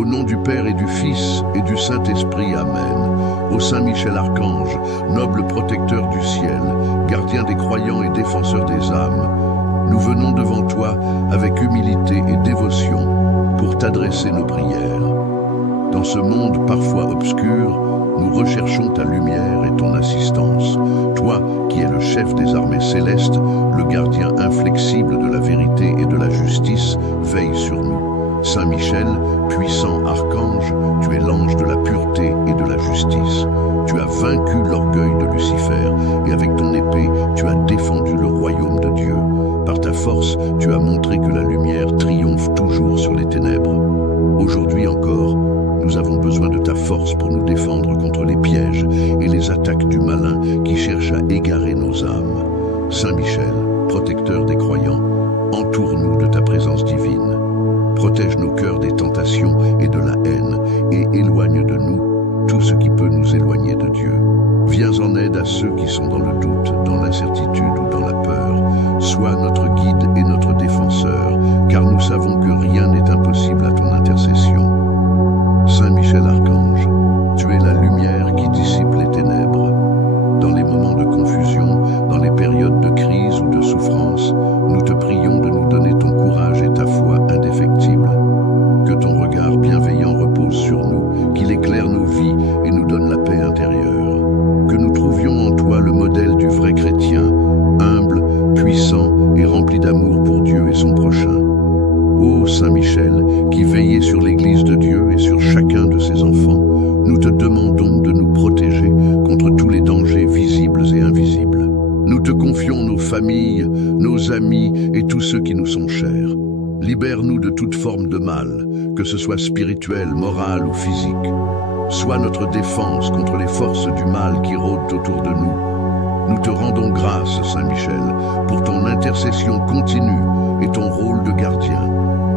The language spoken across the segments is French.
Au nom du Père et du Fils et du Saint-Esprit, Amen. Ô Saint Michel Archange, noble protecteur du ciel, gardien des croyants et défenseur des âmes, nous venons devant toi avec humilité et dévotion pour t'adresser nos prières. Dans ce monde parfois obscur, nous recherchons ta lumière et ton assistance. Toi qui es le chef des armées célestes, le gardien inflexible de la vérité et de la justice, veille sur nous. Saint Michel, puissant archange, tu es l'ange de la pureté et de la justice. Tu as vaincu l'orgueil de Lucifer et avec ton épée, tu as défendu le royaume de Dieu. Par ta force, tu as montré que la lumière triomphe toujours sur les ténèbres. Aujourd'hui encore, nous avons besoin de ta force pour nous défendre contre les pièges et les attaques du malin qui cherche à égarer nos âmes. Saint Michel, protecteur des croyants, entoure-nous de ta présence divine. Protège nos cœurs des tentations et de la haine et éloigne de nous tout ce qui peut nous éloigner de Dieu. Viens en aide à ceux qui sont dans le doute, dans l'incertitude ou dans la peur. Sois notre guide et notre défenseur, car nous savons que rien n'est impossible à ton intercession. Saint Michel Archange, tu es la lumière qui dissipe les ténèbres. Dans les moments de confusion, dans les périodes de crise ou de souffrance, nous te prions de nous donner ton courage et ta foi indéfectible. Que ton regard bienveillant repose sur nous, qu'il éclaire nos vies et nous donne la paix intérieure. Que nous trouvions en toi le modèle du vrai chrétien, humble, puissant et rempli d'amour pour Dieu et son prochain. Ô Saint Michel, qui veillait sur l'Église de Dieu et sur chacun de ses enfants, nous te demandons de nous protéger contre tous les dangers visibles et invisibles. Nous te confions nos familles, nos amis et tous ceux qui nous sont chers. Libère-nous de toute forme de mal, que ce soit spirituel, moral ou physique. Sois notre défense contre les forces du mal qui rôdent autour de nous. Nous te rendons grâce, Saint Michel, pour ton intercession continue et ton rôle de gardien.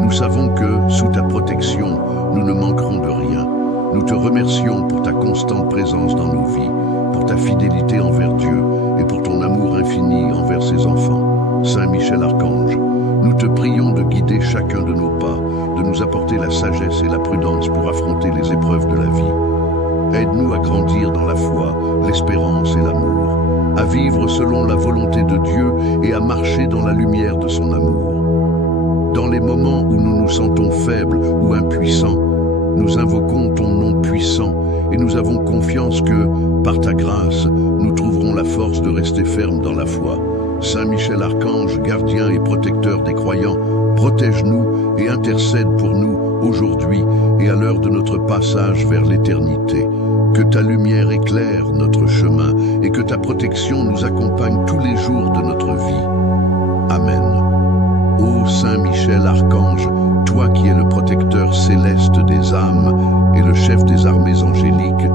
Nous savons que, sous ta protection, nous ne manquerons de rien. Nous te remercions pour ta constante présence dans nos vies, pour ta fidélité envers Dieu et pour ton amour infini envers ses enfants. Saint Michel Archange, nous te prions de guider chacun de nos pas, de nous apporter la sagesse et la prudence pour affronter les épreuves de la vie. Aide-nous à grandir dans la foi, l'espérance et l'amour, à vivre selon la volonté de Dieu et à marcher dans la lumière de son amour. Dans les moments où nous nous sentons faibles ou impuissants, nous invoquons ton nom puissant et nous avons confiance que, par ta grâce, nous trouverons la force de rester fermes dans la foi. Saint Michel Archange, gardien et protecteur des croyants, protège-nous et intercède pour nous aujourd'hui et à l'heure de notre passage vers l'éternité. Que ta lumière éclaire notre chemin et que ta protection nous accompagne tous les jours de notre vie. Amen. Ô Saint Michel Archange, toi qui es le protecteur céleste des âmes et le chef des armées angéliques,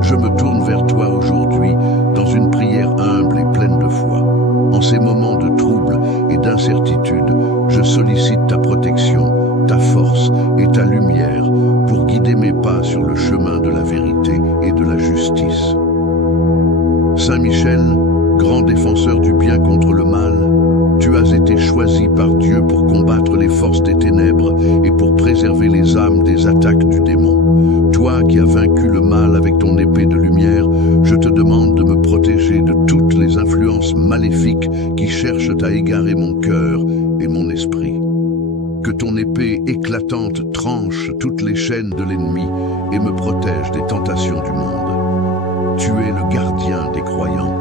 je me tourne vers toi aujourd'hui dans une prière humble et pleine de foi. En ces moments de trouble et d'incertitude, je sollicite ta protection, ta force et ta lumière pour guider mes pas sur le chemin de la vérité et de la justice. Saint Michel, grand défenseur du bien contre le mal, tu as été choisi par Dieu pour combattre les forces des ténèbres et pour préserver les âmes des attaques du démon. Toi qui as vaincu le mal avec ton épée de lumière, je te demande de me protéger de toutes les influences maléfiques qui cherchent à égarer mon cœur et mon esprit. Que ton épée éclatante tranche toutes les chaînes de l'ennemi et me protège des tentations du monde. Tu es le gardien des croyants.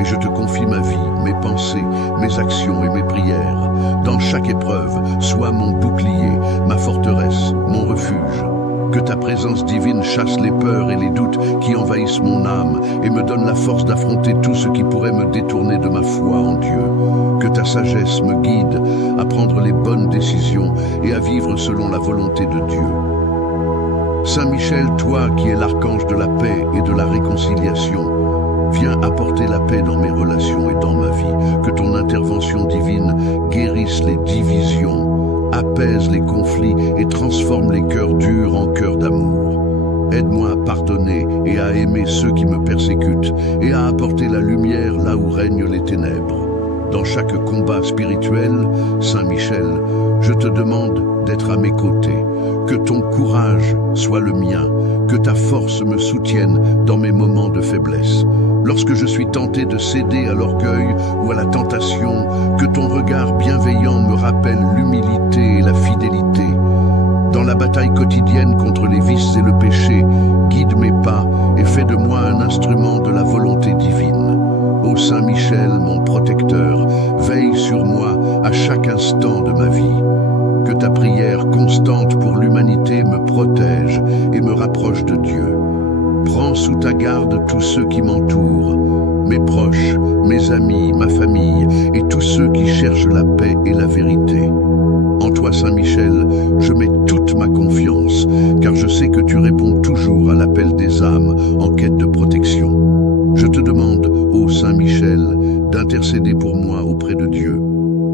Et je te confie ma vie, mes pensées, mes actions et mes prières. Dans chaque épreuve, sois mon bouclier, ma forteresse, mon refuge. Que ta présence divine chasse les peurs et les doutes qui envahissent mon âme et me donne la force d'affronter tout ce qui pourrait me détourner de ma foi en Dieu. Que ta sagesse me guide à prendre les bonnes décisions et à vivre selon la volonté de Dieu. Saint Michel, toi qui es l'archange de la paix et de la réconciliation, viens apporter la paix dans mes relations et dans ma vie. Que ton intervention divine guérisse les divisions, apaise les conflits et transforme les cœurs durs en cœurs d'amour. Aide-moi à pardonner et à aimer ceux qui me persécutent et à apporter la lumière là où règnent les ténèbres. Dans chaque combat spirituel, Saint Michel, je te demande d'être à mes côtés, que ton courage soit le mien, que ta force me soutienne dans mes moments de faiblesse. Lorsque je suis tenté de céder à l'orgueil ou à la tentation, que ton regard bienveillant me rappelle l'humilité et la fidélité. Dans la bataille quotidienne contre les vices et le péché, guide mes pas et fais de moi un instrument de la volonté divine. Ô Saint Michel, mon protecteur, veille sur moi à chaque instant de ma vie. Que ta prière constante pour l'humanité me protège et me rapproche de Dieu. Prends sous ta garde tous ceux qui m'entourent, mes proches, mes amis, ma famille et tous ceux qui cherchent la paix et la vérité. En toi, Saint Michel, je mets toute ma confiance, car je sais que tu réponds toujours à l'appel des âmes en quête de protection. Je te demande, ô Saint Michel, d'intercéder pour moi auprès de Dieu.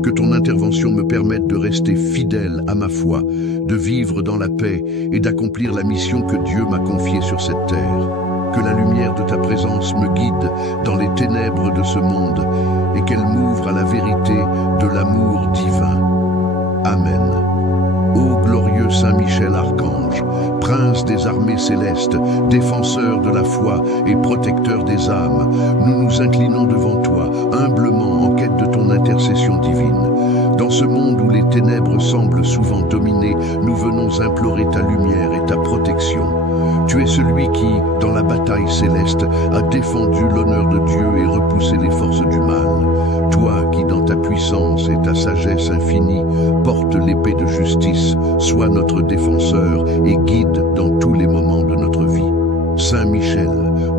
Que ton intervention me permette de rester fidèle à ma foi, de vivre dans la paix et d'accomplir la mission que Dieu m'a confiée sur cette terre. Que la lumière de ta présence me guide dans les ténèbres de ce monde et qu'elle m'ouvre à la vérité de l'amour divin. Amen. Ô glorieux Saint Michel Archange, prince des armées célestes, défenseur de la foi et protecteur des âmes, nous nous inclinons devant toi, humblement en quête de ton intercession divine. Dans ce monde où les ténèbres semblent souvent dominer, nous venons implorer ta lumière et ta protection. Tu es celui qui, dans la bataille céleste, a défendu l'honneur de Dieu et repoussé les forces du mal. Toi qui, dans ta puissance et ta sagesse infinie, portes l'épée de justice, sois notre défenseur et guide dans tous les moments de notre vie. Saint Michel,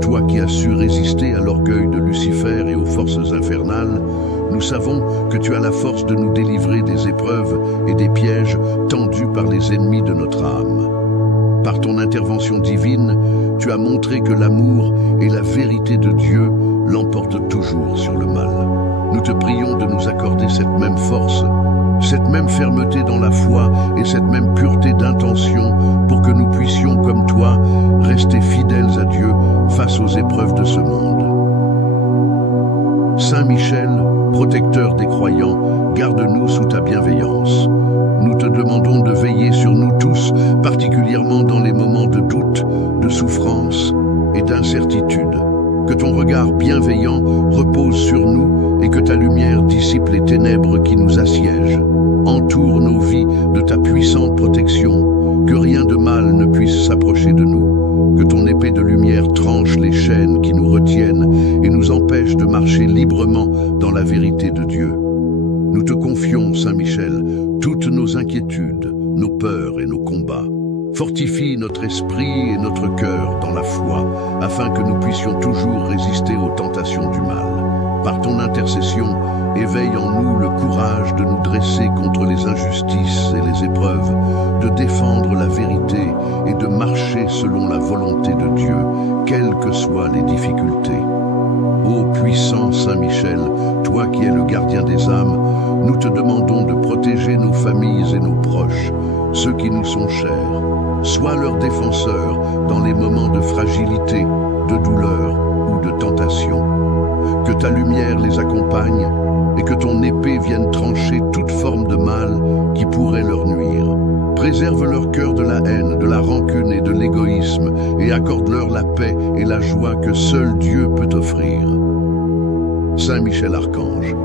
toi qui as su résister à l'orgueil de Lucifer et aux forces infernales, nous savons que tu as la force de nous délivrer des épreuves et des pièges tendus par les ennemis de notre âme. Par ton intervention divine, tu as montré que l'amour et la vérité de Dieu l'emportent toujours sur le mal. Nous te prions de nous accorder cette même force, cette même fermeté dans la foi et cette même pureté d'intention pour que nous puissions, comme toi, rester fidèles à Dieu face aux épreuves de ce monde. Saint Michel, protecteur des croyants, garde-nous sous ta bienveillance. Nous te demandons de veiller sur nous tous, particulièrement dans les moments de doute, de souffrance et d'incertitude. Que ton regard bienveillant repose sur nous et que ta lumière dissipe les ténèbres qui nous assiègent. Entoure nos vies de ta puissante protection, que rien de mal ne puisse s'approcher de nous. Que ton épée de lumière tranche les chaînes qui nous retiennent et nous empêche de marcher librement dans la vérité de Dieu. Nous te confions, Saint Michel, toutes nos inquiétudes, nos peurs et nos combats. Fortifie notre esprit et notre cœur dans la foi, afin que nous puissions toujours résister aux tentations du mal. Par ton intercession, éveille en nous le courage de nous dresser contre les injustices et les épreuves, de défendre la vérité et de marcher selon la volonté de Dieu, quelles que soient les difficultés. Ô puissant Saint Michel, toi qui es le gardien des âmes, nous te demandons de protéger nos familles et nos proches, ceux qui nous sont chers. Sois leur défenseur dans les moments de fragilité, de douleur ou de tentation. Que ta lumière les accompagne et que ton épée vienne trancher toute forme de mal qui pourrait leur nuire. Préserve leur cœur de la haine, de la rancune et de l'égoïsme et accorde-leur la paix et la joie que seul Dieu peut offrir. Saint Michel Archange,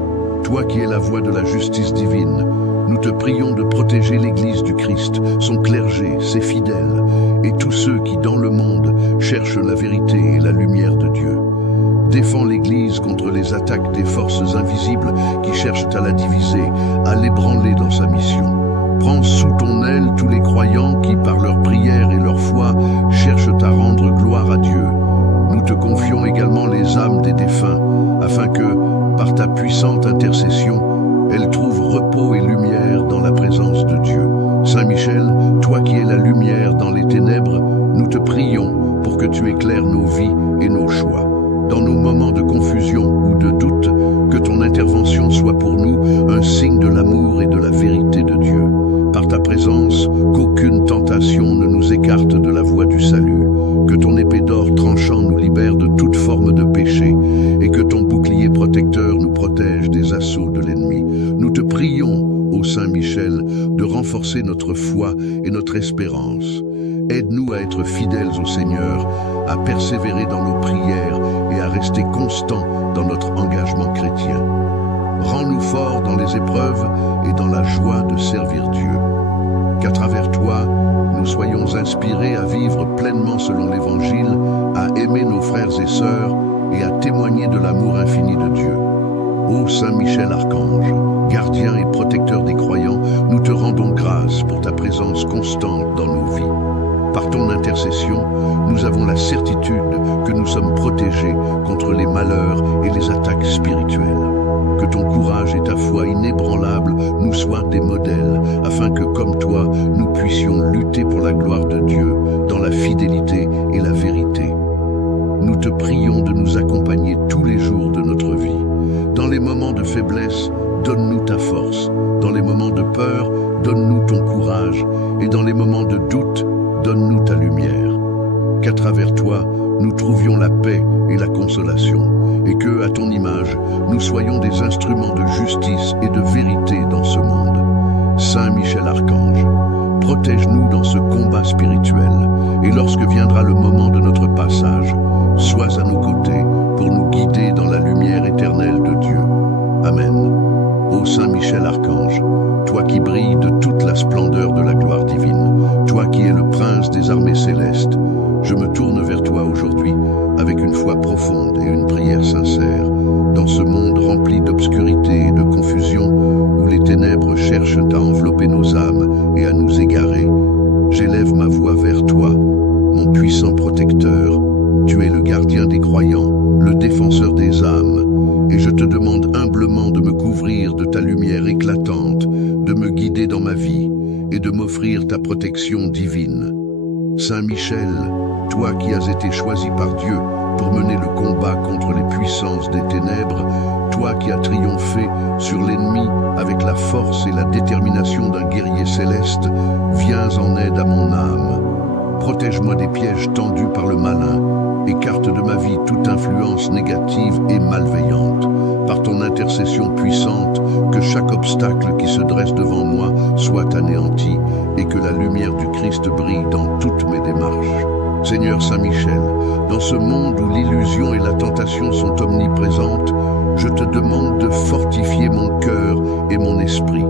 toi qui es la voix de la justice divine, nous te prions de protéger l'Église du Christ, son clergé, ses fidèles, et tous ceux qui, dans le monde, cherchent la vérité et la lumière de Dieu. Défends l'Église contre les attaques des forces invisibles qui cherchent à la diviser, à l'ébranler dans sa mission. Prends sous ton aile tous les croyants qui, par leur prière et leur foi, cherchent à rendre gloire à Dieu. Nous te confions également les âmes des défunts, afin que, par ta puissante intercession, elles trouvent repos et lumière dans la présence de Dieu. Saint Michel, toi qui es la lumière dans les ténèbres, nous te prions pour que tu éclaires nos vies et nos choix. Dans nos moments de confusion ou de doute, que ton intervention soit pour nous un signe de l'amour et de la vérité de Dieu. Par ta présence, qu'aucune tentation ne nous écarte de la voie du salut. Que ton épée d'or tranchant nous libère de toute forme de péché et que ton bouclier protecteur nous protège protège des assauts de l'ennemi. Nous te prions, ô Saint Michel, de renforcer notre foi et notre espérance. Aide-nous à être fidèles au Seigneur, à persévérer dans nos prières et à rester constants dans notre engagement chrétien. Rends-nous forts dans les épreuves et dans la joie de servir Dieu. Qu'à travers toi, nous soyons inspirés à vivre pleinement selon l'Évangile, à aimer nos frères et sœurs et à témoigner de l'amour infini de Dieu. Ô Saint Michel Archange, gardien et protecteur des croyants, nous te rendons grâce pour ta présence constante dans nos vies. Par ton intercession, nous avons la certitude que nous sommes protégés contre les malheurs et les attaques spirituelles. Que ton courage et ta foi inébranlable nous soient des modèles, afin que, comme toi, nous puissions lutter pour la gloire de Dieu, dans la fidélité et la vérité. Nous te prions de nous accompagner tous les jours de notre vie. Dans les moments de faiblesse, donne-nous ta force. Dans les moments de peur, donne-nous ton courage. Et dans les moments de doute, donne-nous ta lumière. Qu'à travers toi, nous trouvions la paix et la consolation, et que, à ton image, nous soyons des instruments de justice et de vérité dans ce monde. Saint Michel Archange, protège-nous dans ce combat spirituel, et lorsque viendra le moment de notre passage, sois à nos côtés pour nous guider dans la lumière éternelle de Dieu. Amen. Ô Saint Michel Archange, toi qui brilles de toute la splendeur de la gloire divine, toi qui es le prince des armées célestes, je me tourne vers toi aujourd'hui avec une foi profonde et une prière sincère. Dans ce monde rempli d'obscurité et de confusion, où les ténèbres cherchent à envelopper nos âmes et à nous égarer, j'élève ma voix vers toi, mon puissant protecteur. Tu es le gardien des croyants, le défenseur des âmes, et je te demande humblement de me couvrir de ta lumière éclatante, de me guider dans ma vie et de m'offrir ta protection divine. Saint Michel, toi qui as été choisi par Dieu pour mener le combat contre les puissances des ténèbres, toi qui as triomphé sur l'ennemi avec la force et la détermination d'un guerrier céleste, viens en aide à mon âme. Protège-moi des pièges tendus par le malin, écarte de ma vie toute influence négative et malveillante. Par ton intercession puissante, que chaque obstacle qui se dresse devant moi soit anéanti et que la lumière du Christ brille dans toutes mes démarches. Seigneur Saint Michel, dans ce monde où l'illusion et la tentation sont omniprésentes, je te demande de fortifier mon cœur et mon esprit.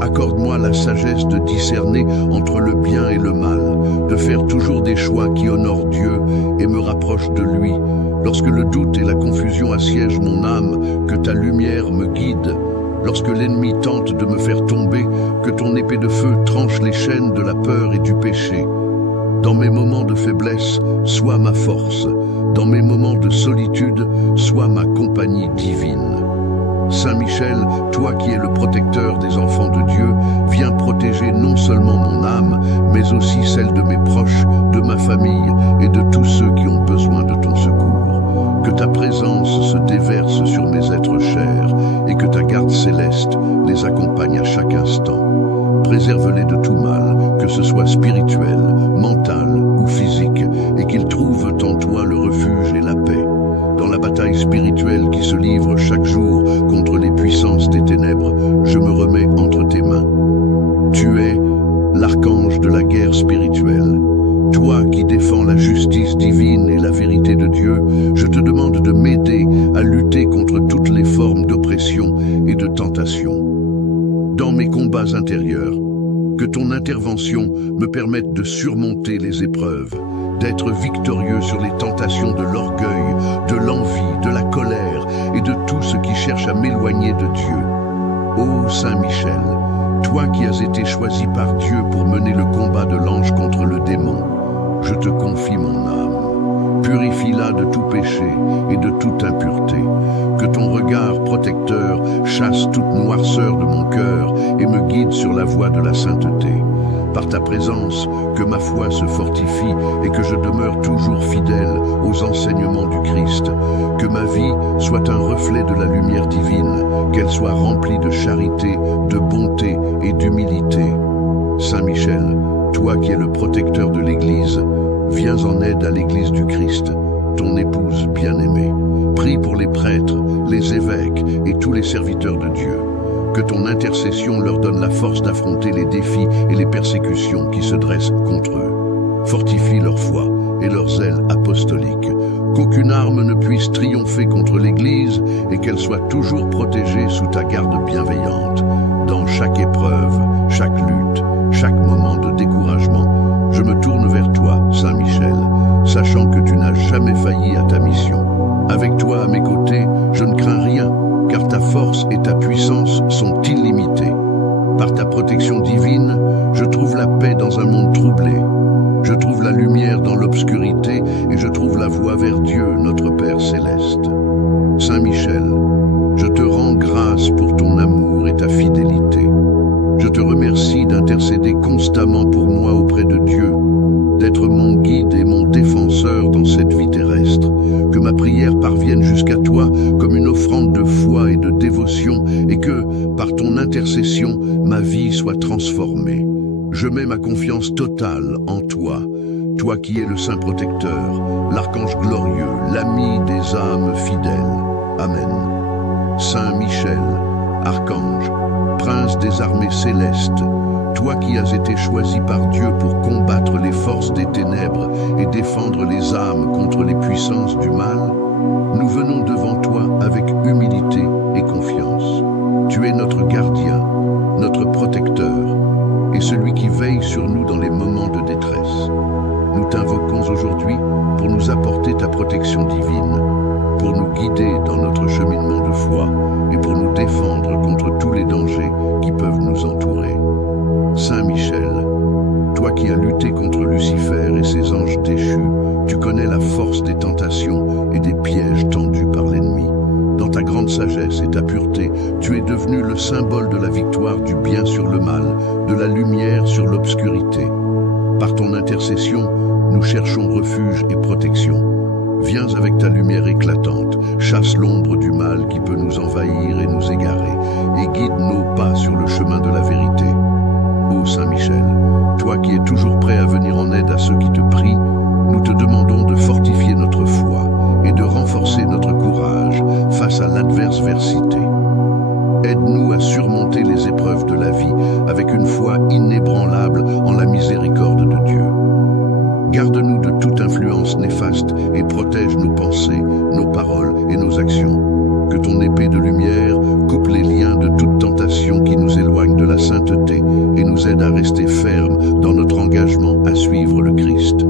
Accorde-moi la sagesse de discerner entre le bien et le mal, de faire toujours des choix qui honorent Dieu et me rapprochent de lui. Lorsque le doute et la confusion assiègent mon âme, que ta lumière me guide. Lorsque l'ennemi tente de me faire tomber, que ton épée de feu tranche les chaînes de la peur et du péché. Dans mes moments de faiblesse, sois ma force. Dans mes moments de solitude, sois ma compagnie divine. Saint Michel, toi qui es le protecteur des enfants de Dieu, viens protéger non seulement mon âme, mais aussi celle de mes proches, de ma famille et de tous ceux qui ont besoin de ton secours. Que ta présence se déverse sur mes êtres chers et que ta garde céleste les accompagne à chaque instant. Préserve-les de tout mal, que ce soit spirituel, mental ou physique, et qu'ils trouvent en toi le refuge et la paix. Dans la bataille spirituelle qui se livre chaque jour contre les puissances des ténèbres, je me remets entre tes mains. Tu es l'archange de la guerre spirituelle. Toi qui défends la justice divine et la vérité de Dieu, je te demande de m'aider à lutter contre toutes les formes d'oppression et de tentation. Dans mes combats intérieurs, que ton intervention me permette de surmonter les épreuves, d'être victorieux sur les tentations de l'orgueil, de l'envie, de la colère et de tout ce qui cherche à m'éloigner de Dieu. Ô Saint Michel, toi qui as été choisi par Dieu pour mener le combat de l'ange contre le démon, je te confie mon âme. Purifie-la de tout péché et de toute impureté. Que ton regard protecteur chasse toute noirceur de mon cœur et me guide sur la voie de la sainteté. Par ta présence, que ma foi se fortifie et que je demeure toujours fidèle aux enseignements du Christ. Que ma vie soit un reflet de la lumière divine, qu'elle soit remplie de charité, de bonté et d'humilité. Saint Michel, toi qui es le protecteur de l'Église, viens en aide à l'Église du Christ, ton épouse bien-aimée. Prie pour les prêtres, les évêques et tous les serviteurs de Dieu. Que ton intercession leur donne la force d'affronter les défis et les persécutions qui se dressent contre eux. Fortifie leur foi et leur zèle apostolique. Qu'aucune arme ne puisse triompher contre l'Église et qu'elle soit toujours protégée sous ta garde bienveillante. Dans chaque épreuve, chaque lutte, chaque moment de découragement, je me tourne vers toi, Saint Michel, sachant que tu n'as jamais failli à ta mission. Avec toi à mes côtés, je ne crains rien, car ta force et ta puissance sont illimitées. Par ta protection divine, je trouve la paix dans un monde troublé. Je trouve la lumière dans l'obscurité et je trouve la voie vers Dieu, notre Père céleste. Saint Michel, je te rends grâce pour ton amour et ta fidélité. Je te remercie d'intercéder constamment pour moi auprès de Dieu, d'être mon guide et mon défenseur dans cette vie terrestre, que ma prière parvienne jusqu'à toi comme une offrande de foi et de dévotion, et que, par ton intercession, ma vie soit transformée. Je mets ma confiance totale en toi, toi qui es le Saint Protecteur, l'archange glorieux, l'ami des âmes fidèles. Amen. Saint Michel, archange, prince des armées célestes, toi qui as été choisi par Dieu pour combattre les forces des ténèbres et défendre les âmes contre les puissances du mal, nous venons devant toi avec humilité et confiance. Tu es notre gardien, notre protecteur, et celui qui veille sur nous dans les moments de détresse. Nous t'invoquons aujourd'hui pour nous apporter ta protection divine, pour nous guider dans notre cheminement de foi et pour nous défendre contre tous les dangers qui peuvent nous entourer. Saint Michel, toi qui as lutté contre Lucifer et ses anges déchus, tu connais la force des tentations et des pièges tendus par l'ennemi. Dans ta grande sagesse et ta pureté, tu es devenu le symbole de la victoire du bien sur le mal, de la lumière sur l'obscurité. Par ton intercession, nous cherchons refuge et protection. Viens avec ta lumière éclatante, chasse l'ombre du mal qui peut nous envahir et nous égarer, et guide nos pas sur le chemin de la vérité. Ô Saint Michel, toi qui es toujours prêt à venir en aide à ceux qui te prient, nous te demandons de fortifier notre foi et de renforcer notre courage face à l'adversité. Aide-nous à surmonter les épreuves de la vie avec une foi inébranlable en la miséricorde de Dieu. Garde-nous de toute influence néfaste et protège nos pensées, nos paroles et nos actions. Que ton épée de lumière coupe les liens de toute tentation qui nous éloigne de la sainteté et nous aide à rester fermes dans notre engagement à suivre le Christ.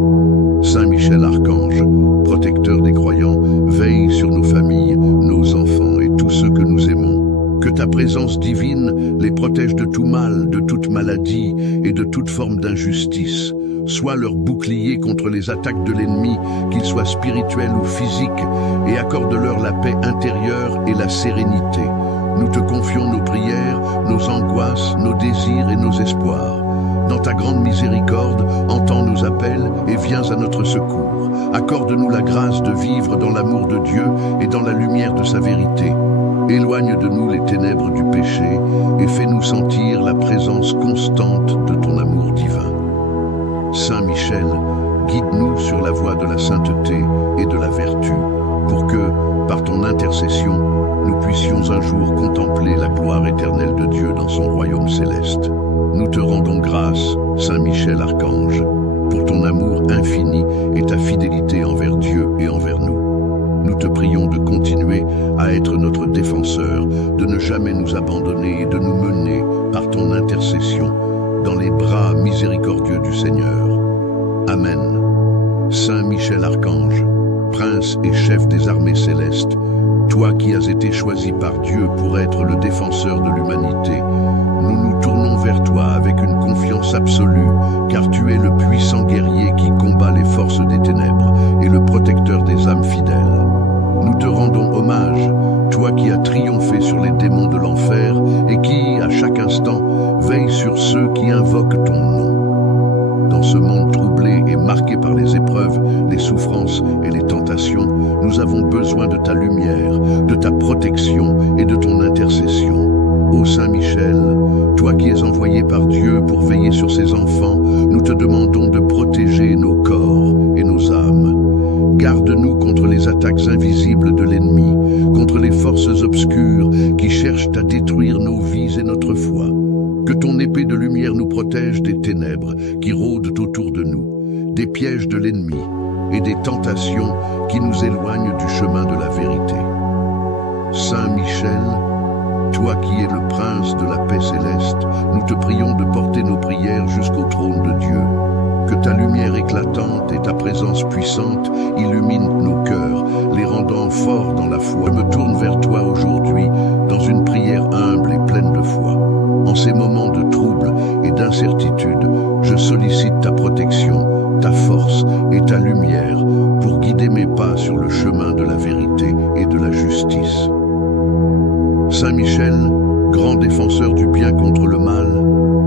Saint Michel Archange, protecteur des croyants, veille sur nos familles, nos enfants et tous ceux que nous aimons. Que ta présence divine les protège de tout mal, de toute maladie et de toute forme d'injustice. Sois leur bouclier contre les attaques de l'ennemi, qu'ils soient spirituels ou physiques, et accorde-leur la paix intérieure et la sérénité. Nous te confions nos prières, nos angoisses, nos désirs et nos espoirs. Dans ta grande miséricorde, entends nos appels et viens à notre secours. Accorde-nous la grâce de vivre dans l'amour de Dieu et dans la lumière de sa vérité. Éloigne de nous les ténèbres du péché et fais-nous sentir la présence constante de ton amour divin. Saint Michel, guide-nous sur la voie de la sainteté et de la vertu, pour que, par ton intercession, nous puissions un jour contempler la gloire éternelle de Dieu dans son royaume céleste. Nous te rendons grâce, Saint Michel Archange, pour ton amour infini et ta fidélité envers Dieu et envers nous. Nous te prions de continuer à être notre défenseur, de ne jamais nous abandonner et de nous mener, par ton intercession, dans les bras miséricordieux du Seigneur. Amen. Saint Michel Archange, prince et chef des armées célestes, toi qui as été choisi par Dieu pour être le défenseur de l'humanité, nous nous tournons vers toi avec une confiance absolue, car tu es le puissant guerrier qui combat les forces des ténèbres et le protecteur des âmes fidèles. Nous te rendons hommage, toi qui as triomphé sur les démons de l'enfer et qui, à chaque instant, veille sur ceux qui invoquent ton nom. Dans ce monde troublé et marqué par les épreuves, les souffrances et les tentations, nous avons besoin de ta lumière, de ta protection et de ton intercession. Ô Saint Michel, toi qui es envoyé par Dieu pour veiller sur ses enfants, nous te demandons de protéger nos corps et nos âmes. Garde-nous contre les attaques invisibles de l'ennemi protège des ténèbres qui rôdent autour de nous, des pièges de l'ennemi et des tentations qui nous éloignent du chemin de la vérité. Saint Michel, toi qui es le prince de la paix céleste, nous te prions de porter nos prières jusqu'au trône de Dieu. Que ta lumière éclatante et ta présence puissante illuminent nos cœurs, les rendant forts dans la foi. Je me tourne vers toi aujourd'hui dans une prière humble et pleine de foi. En ces moments de trouble et d'incertitude, je sollicite ta protection, ta force et ta lumière pour guider mes pas sur le chemin de la vérité et de la justice. Saint Michel, grand défenseur du bien contre le mal,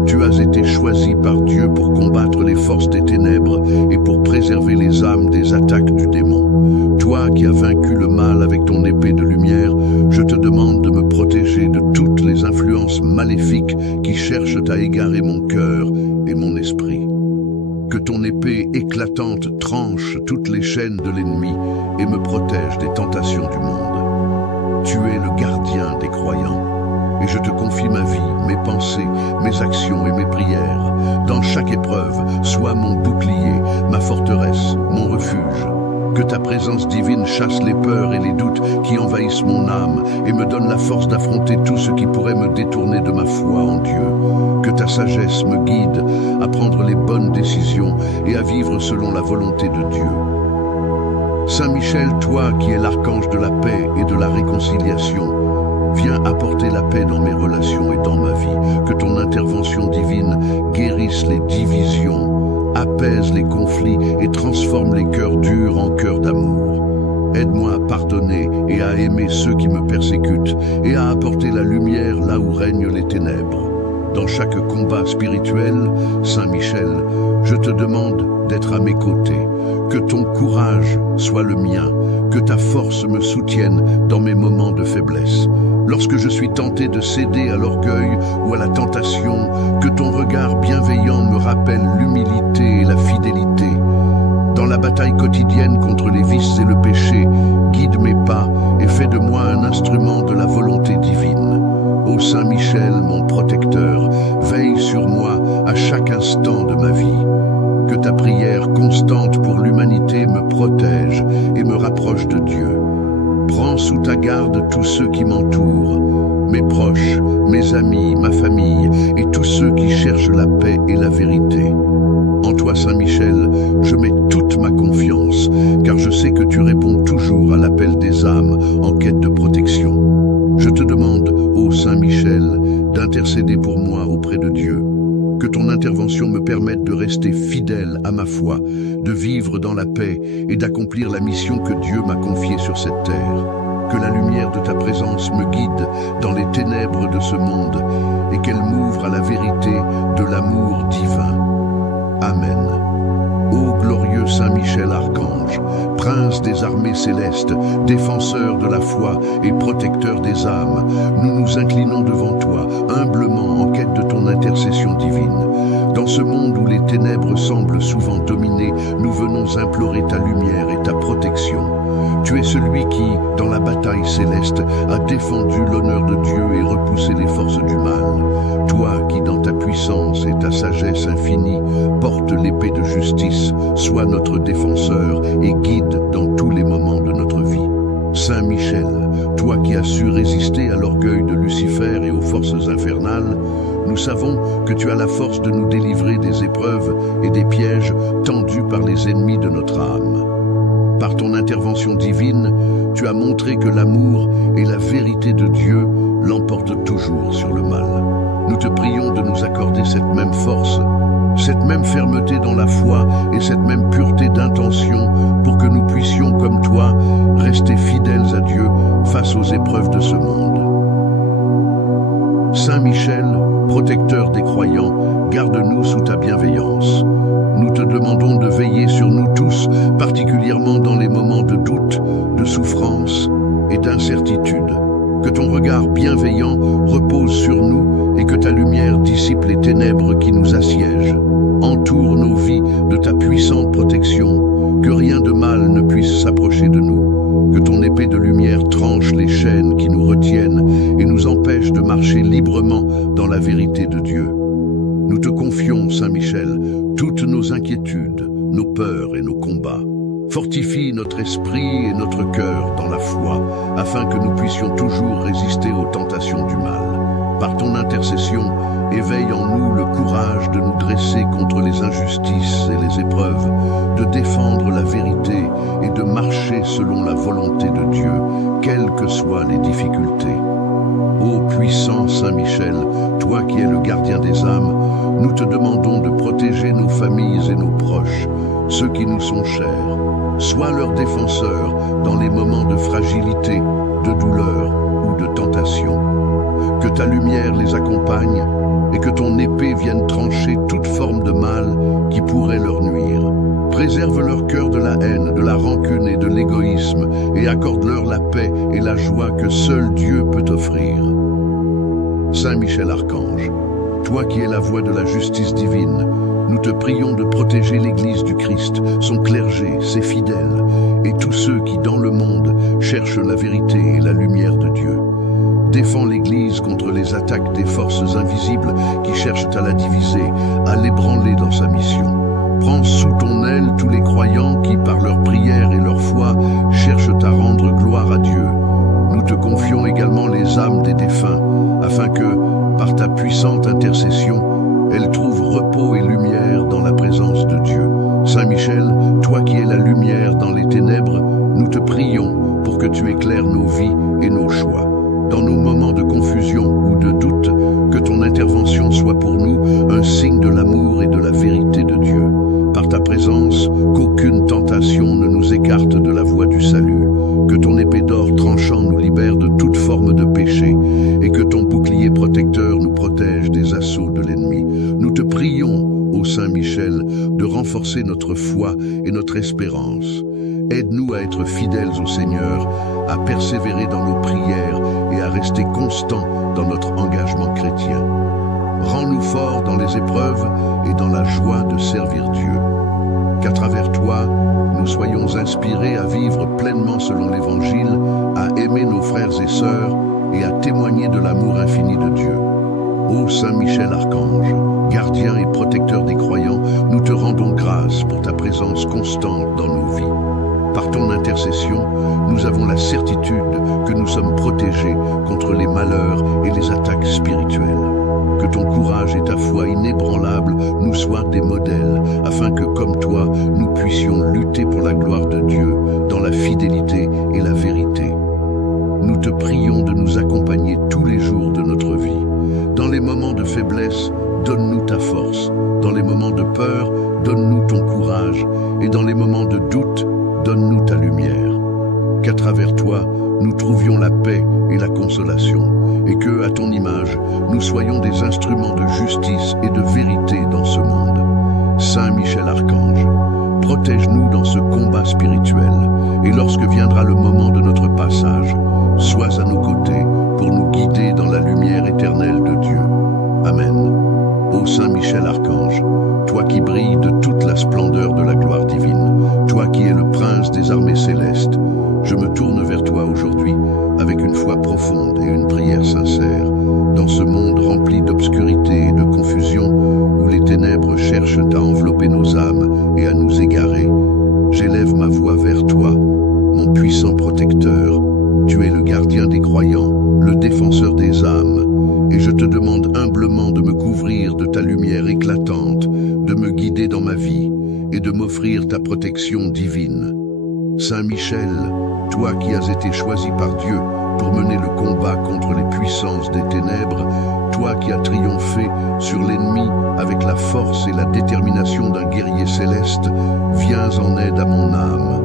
tu as été choisi par Dieu pour combattre les forces des ténèbres et pour préserver les âmes des attaques du démon. Toi qui as vaincu le mal avec ton épée de lumière, je te demande de me protéger de toutes les influences maléfiques qui cherchent à égarer mon cœur et mon esprit. Que ton épée éclatante tranche toutes les chaînes de l'ennemi et me protège des tentations du monde. Tu es le gardien des croyants. Et je te confie ma vie, mes pensées, mes actions et mes prières. Dans chaque épreuve, sois mon bouclier, ma forteresse, mon refuge. Que ta présence divine chasse les peurs et les doutes qui envahissent mon âme et me donne la force d'affronter tout ce qui pourrait me détourner de ma foi en Dieu. Que ta sagesse me guide à prendre les bonnes décisions et à vivre selon la volonté de Dieu. Saint Michel, toi qui es l'archange de la paix et de la réconciliation, viens apporter la paix dans mes relations et dans ma vie. Que ton intervention divine guérisse les divisions, apaise les conflits et transforme les cœurs durs en cœurs d'amour. Aide-moi à pardonner et à aimer ceux qui me persécutent et à apporter la lumière là où règnent les ténèbres. Dans chaque combat spirituel, Saint Michel, je te demande d'être à mes côtés. Que ton courage soit le mien, que ta force me soutienne dans mes moments de faiblesse. Lorsque je suis tenté de céder à l'orgueil ou à la tentation, que ton regard bienveillant me rappelle l'humilité et la fidélité. Dans la bataille quotidienne contre les vices et le péché, guide mes pas et fais de moi un instrument de la volonté divine. Ô Saint Michel, mon protecteur, veille sur moi à chaque instant de ma vie. Que ta prière constante pour l'humanité me protège et me rapproche de Dieu. Prends sous ta garde tous ceux qui m'entourent, mes proches, mes amis, ma famille et tous ceux qui cherchent la paix et la vérité. En toi, Saint Michel, je mets toute ma confiance, car je sais que tu réponds toujours à l'appel des âmes en quête de protection. Je te demande, ô Saint Michel, d'intercéder pour moi auprès de Dieu. Que ton intervention me permette de rester fidèle à ma foi, de vivre dans la paix et d'accomplir la mission que Dieu m'a confiée sur cette terre. Que la lumière de ta présence me guide dans les ténèbres de ce monde et qu'elle m'ouvre à la vérité de l'amour divin. Amen. Ô glorieux Saint Michel Archange, prince des armées célestes, défenseur de la foi et protecteur des âmes, nous nous inclinons devant toi, humblement en quête de ton intercession divine. Dans ce monde où les ténèbres semblent souvent dominer, nous venons implorer ta lumière et ta protection. Tu es celui qui, dans la bataille céleste, a défendu l'honneur de Dieu et repoussé les forces du mal. Toi qui, dans ta puissance et ta sagesse infinie, portes l'épée de justice, sois notre défenseur et guide dans tous les moments de notre vie. Saint Michel, toi qui as su résister à l'orgueil de Lucifer et aux forces infernales, nous savons que tu as la force de nous délivrer des épreuves et des pièges tendus par les ennemis de notre âme. Par ton intervention divine, tu as montré que l'amour et la vérité de Dieu l'emportent toujours sur le mal. Nous te prions de nous accorder cette même force, cette même fermeté dans la foi et cette même pureté d'intention pour que nous puissions, comme toi, rester fidèles à Dieu face aux épreuves de ce monde. Saint Michel, protecteur des croyants, garde-nous sous ta bienveillance. Nous te demandons de veiller sur nous tous, particulièrement dans les moments de doute, de souffrance et d'incertitude. Que ton regard bienveillant repose sur nous et que ta lumière dissipe les ténèbres qui nous assiègent. Entoure nos vies de ta puissante protection, que rien de mal ne puisse s'approcher de nous. Que ton épée de lumière tranche les chaînes qui nous retiennent et nous empêche de marcher librement dans la vérité de Dieu. Nous te confions, Saint Michel, toutes nos inquiétudes, nos peurs et nos combats. Fortifie notre esprit et notre cœur dans la foi, afin que nous puissions toujours résister aux tentations du mal. Par ton intercession, éveille en nous le courage de nous dresser contre les injustices et les épreuves, de défendre la vérité et de marcher selon la volonté de Dieu, quelles que soient les difficultés. Ô puissant Saint Michel, toi qui es le gardien des âmes, nous te demandons de protéger nos familles et nos proches, ceux qui nous sont chers. Sois leur défenseur dans les moments de fragilité, de douleur ou de tentation. Que ta lumière les accompagne et que ton épée vienne trancher toute forme de mal qui pourrait leur nuire. Préserve leur cœur de la haine, de la rancune et de l'égoïsme et accorde-leur la paix et la joie que seul Dieu peut offrir. Saint Michel Archange, toi qui es la voix de la justice divine, nous te prions de protéger l'Église du Christ, son clergé, ses fidèles, et tous ceux qui, dans le monde, cherchent la vérité et la lumière de Dieu. Défends l'Église contre les attaques des forces invisibles qui cherchent à la diviser, à l'ébranler dans sa mission. Prends sous ton aile tous les croyants qui, par leur prière et leur foi, cherchent à rendre gloire à Dieu. Nous te confions également les âmes des défunts, afin que, par ta puissante intercession, elles trouvent repos et lumière dans la présence de Dieu. Saint Michel, toi qui es la lumière dans les ténèbres, nous te prions pour que tu éclaires nos vies et nos choix. Dans nos moments de confusion ou de doute, que ton intervention soit pour nous un signe de l'amour et de la vérité de Dieu. Par ta présence, qu'aucune tentation ne nous écarte de la voie du salut, que ton épée d'or tranchant nous libère de toute forme de péché et que ton bouclier protecteur nous protège des assauts de l'ennemi. Nous te prions, ô Saint Michel, de renforcer notre foi et notre espérance. Aide-nous à être fidèles au Seigneur, à persévérer dans nos prières et à rester constants dans notre engagement chrétien. Rends-nous forts dans les épreuves et dans la joie de servir Dieu. Qu'à travers toi, nous soyons inspirés à vivre pleinement selon l'Évangile, à aimer nos frères et sœurs et à témoigner de l'amour infini de Dieu. Ô Saint Michel Archange, gardien et protecteur des croyants, nous te rendons grâce pour ta présence constante dans nos vies. Par ton intercession, nous avons la certitude que nous sommes protégés contre les malheurs et les attaques spirituelles. Que ton courage et ta foi inébranlable nous soient des modèles, afin que, comme toi, nous puissions lutter pour la gloire de Dieu, dans la fidélité et la vérité. Nous te prions de nous accompagner tous les jours de notre vie. Dans les moments de faiblesse, donne-nous ta force. Dans les moments de peur, donne-nous ton courage. Et dans les moments de doute, donne-nous ta lumière. Qu'à travers toi, nous trouvions la paix et la consolation, et que, à ton image, nous soyons des instruments de justice et de vérité dans ce monde. Saint Michel Archange, protège-nous dans ce combat spirituel, et lorsque viendra le moment de notre passage, sois à nos côtés pour nous guider dans la lumière éternelle de Dieu. Amen. Ô Saint Michel Archange, toi qui brilles de toute la splendeur de la gloire divine, toi qui es le prince des armées célestes, je me tourne vers toi aujourd'hui avec une foi profonde et une prière sincère. Dans ce monde rempli d'obscurité et de confusion, où les ténèbres cherchent à envelopper nos âmes et à nous égarer, j'élève ma voix vers toi, mon puissant protecteur. Tu es le gardien des croyants, le défenseur des âmes, et je te demande humblement de me couvrir de ta lumière éclatante, de me guider dans ma vie et de m'offrir ta protection divine. Saint Michel, toi qui as été choisi par Dieu pour mener le combat contre les puissances des ténèbres, toi qui as triomphé sur l'ennemi avec la force et la détermination d'un guerrier céleste, viens en aide à mon âme.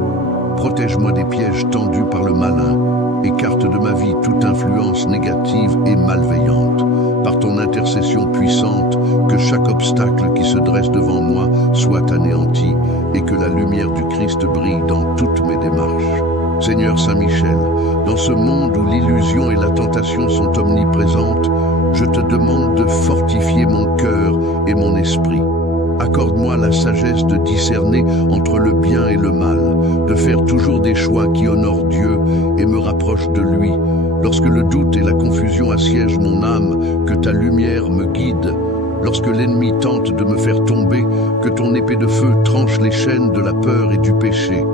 Protège-moi des pièges tendus par le malin, écarte de ma vie toute influence négative et malveillante. Par ton intercession puissante, que chaque obstacle qui se dresse devant moi soit anéanti et que la lumière du Christ brille dans toutes mes démarches. Seigneur Saint Michel, dans ce monde où l'illusion et la tentation sont omniprésentes, je te demande de fortifier mon cœur et mon esprit. Accorde-moi la sagesse de discerner entre le bien et le mal, de faire toujours des choix qui honorent Dieu et me rapprochent de lui. Lorsque le doute et la confusion assiègent mon âme, que ta lumière me guide lorsque l'ennemi tente de me faire tomber, que ton épée de feu tranche les chaînes de la peur et du péché.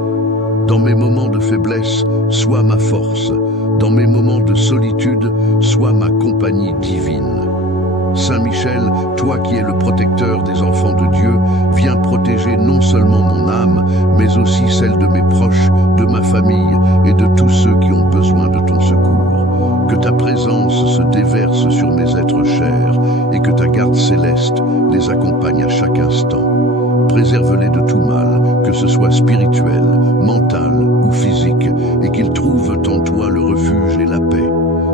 Dans mes moments de faiblesse, sois ma force. Dans mes moments de solitude, sois ma compagnie divine. Saint Michel, toi qui es le protecteur des enfants de Dieu, viens protéger non seulement mon âme, mais aussi celle de mes proches, de ma famille et de tous ceux qui ont besoin de ton secours. Que ta présence se déverse sur mes êtres chers et que ta garde céleste les accompagne à chaque instant. Préserve-les de tout mal, que ce soit spirituel, mental ou physique, et qu'ils trouvent en toi le refuge et la paix.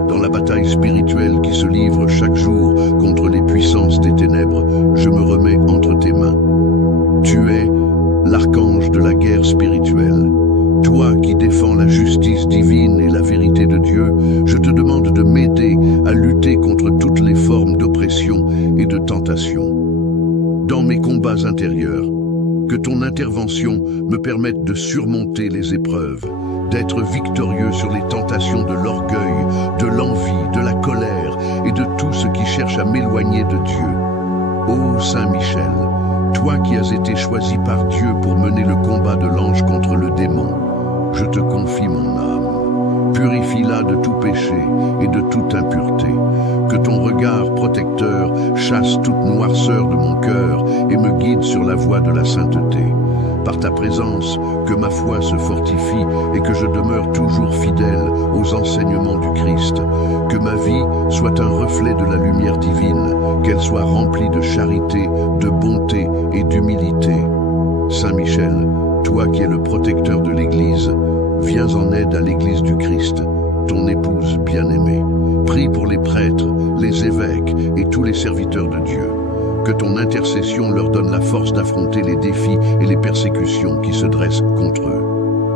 Dans la bataille spirituelle qui se livre chaque jour contre les puissances des ténèbres, je me remets entre tes mains. Tu es l'archange de la guerre spirituelle. Toi qui défends la justice divine et la vérité de Dieu, je te demande de m'aider à lutter contre toutes les formes d'oppression et de tentation. Dans mes combats intérieurs, que ton intervention me permette de surmonter les épreuves, d'être victorieux sur les tentations de l'orgueil, de l'envie, de la colère et de tout ce qui cherche à m'éloigner de Dieu. Ô Saint Michel, toi qui as été choisi par Dieu pour mener le combat de l'ange contre le démon, je te confie mon âme. Purifie-la de tout péché et de toute impureté. Que ton regard protecteur chasse toute noirceur de mon cœur et me guide sur la voie de la sainteté. Par ta présence, que ma foi se fortifie et que je demeure toujours fidèle aux enseignements du Christ. Que ma vie soit un reflet de la lumière divine, qu'elle soit remplie de charité, de bonté et d'humilité. Saint Michel, toi qui es le protecteur de l'Église, viens en aide à l'Église du Christ, ton épouse bien-aimée. Prie pour les prêtres, les évêques et tous les serviteurs de Dieu. Que ton intercession leur donne la force d'affronter les défis et les persécutions qui se dressent contre eux.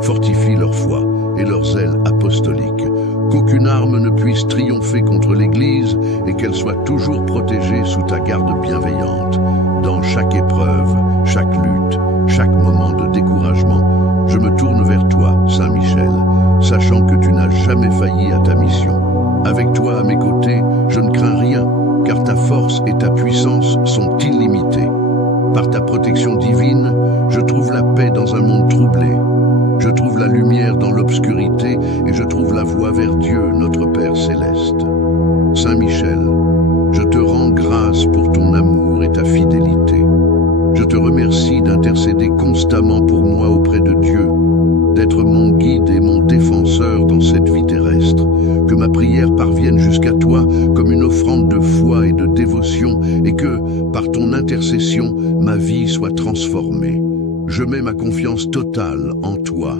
Fortifie leur foi et leur zèle apostolique. Qu'aucune arme ne puisse triompher contre l'Église et qu'elle soit toujours protégée sous ta garde bienveillante. Dans chaque épreuve, chaque lutte, chaque moment de découragement, je me tourne vers toi, Saint Michel, sachant que tu n'as jamais failli à ta mission. Avec toi à mes côtés, je ne crains rien, car ta force et ta puissance sont illimitées. Par ta protection divine, je trouve la paix dans un monde troublé. Je trouve la lumière dans l'obscurité et je trouve la voie vers Dieu, notre Père céleste. Saint Michel, je te rends grâce pour ton amour et ta fidélité. Je te remercie d'intercéder constamment pour moi auprès de Dieu, d'être mon guide et mon défenseur dans cette vie terrestre, que ma prière parvienne jusqu'à toi comme une offrande de foi et de dévotion, et que, par ton intercession, ma vie soit transformée. Je mets ma confiance totale en toi,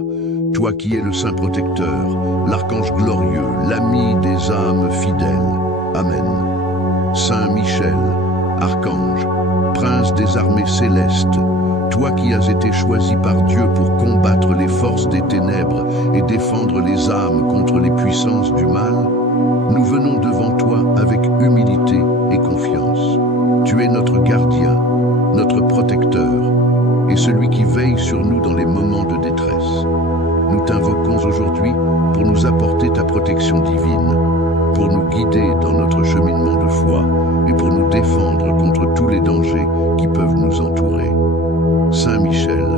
toi qui es le Saint Protecteur, l'archange glorieux, l'ami des âmes fidèles. Amen. Saint Michel, archange, prince des armées célestes, toi qui as été choisi par Dieu pour combattre les forces des ténèbres et défendre les âmes contre les puissances du mal, nous venons devant toi avec humilité et confiance. Tu es notre gardien, notre protecteur, et celui qui veille sur nous dans les moments de détresse. Nous t'invoquons aujourd'hui pour nous apporter ta protection divine, pour nous guider dans notre cheminement de foi et pour nous défendre contre tous les dangers qui peuvent nous entourer. Saint Michel,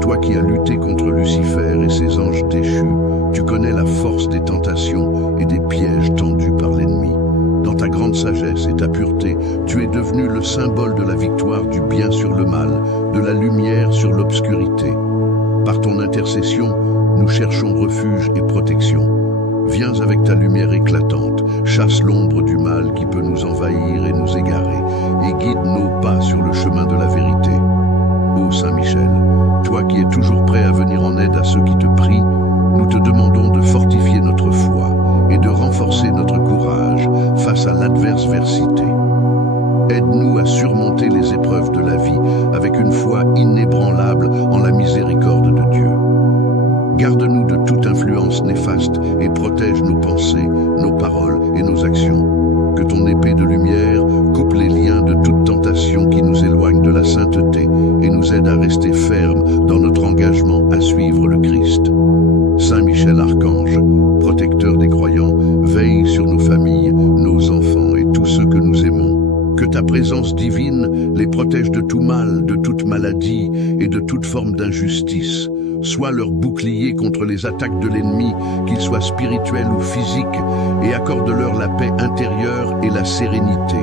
toi qui as lutté contre Lucifer et ses anges déchus, tu connais la force des tentations et des pièges tendus par l'ennemi. Dans ta grande sagesse et ta pureté, tu es devenu le symbole de la victoire du bien sur le mal, de la lumière sur l'obscurité. Par ton intercession, nous cherchons refuge et protection. Viens avec ta lumière éclatante, chasse l'ombre du mal qui peut nous envahir et nous égarer, et guide nos pas sur le chemin de la vérité. Ô Saint Michel, toi qui es toujours prêt à venir en aide à ceux qui te prient, nous te demandons de fortifier notre foi et de renforcer notre courage face à l'adversité. Aide-nous à surmonter les épreuves de la vie avec une foi inébranlable en la miséricorde de Dieu. Garde-nous de toute influence néfaste et protège nos pensées, nos paroles et nos actions. Que ton épée de lumière coupe les liens de toute tentation qui nous éloigne de la sainteté et nous aide à rester fermes dans notre engagement à suivre le Christ. Saint Michel Archange, protecteur des croyants, veille sur nos familles, nos enfants et tous ceux que nous aimons. Que ta présence divine les protège de tout mal, de toute maladie et de toute forme d'injustice. Sois leur bouclier contre les attaques de l'ennemi, qu'ils soient spirituels ou physiques, et accorde-leur la paix intérieure et la sérénité.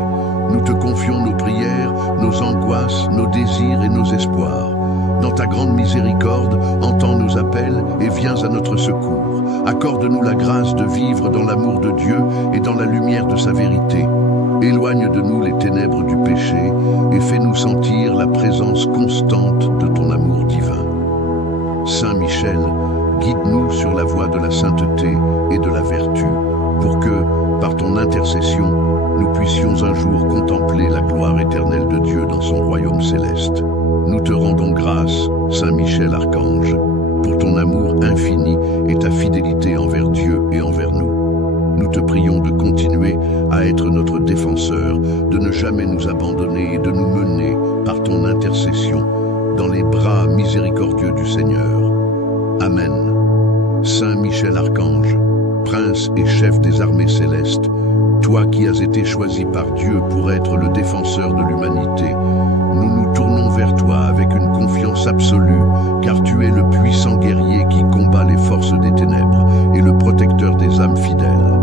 Nous te confions nos prières, nos angoisses, nos désirs et nos espoirs. Dans ta grande miséricorde, entends nos appels et viens à notre secours. Accorde-nous la grâce de vivre dans l'amour de Dieu et dans la lumière de sa vérité. Éloigne de nous les ténèbres du péché et fais-nous sentir la présence constante de ton amour divin. Saint Michel, guide-nous sur la voie de la sainteté et de la vertu, pour que, par ton intercession, nous puissions un jour contempler la gloire éternelle de Dieu dans son royaume céleste. Nous te rendons grâce, Saint Michel Archange, pour ton amour infini et ta fidélité envers Dieu et envers nous. Nous te prions de continuer à être notre défenseur, de ne jamais nous abandonner et de nous mener, par ton intercession, dans les bras miséricordieux du Seigneur. Amen. Saint Michel Archange, prince et chef des armées célestes, toi qui as été choisi par Dieu pour être le défenseur de l'humanité, nous nous tournons vers toi avec une confiance absolue, car tu es le puissant guerrier qui combat les forces des ténèbres et le protecteur des âmes fidèles.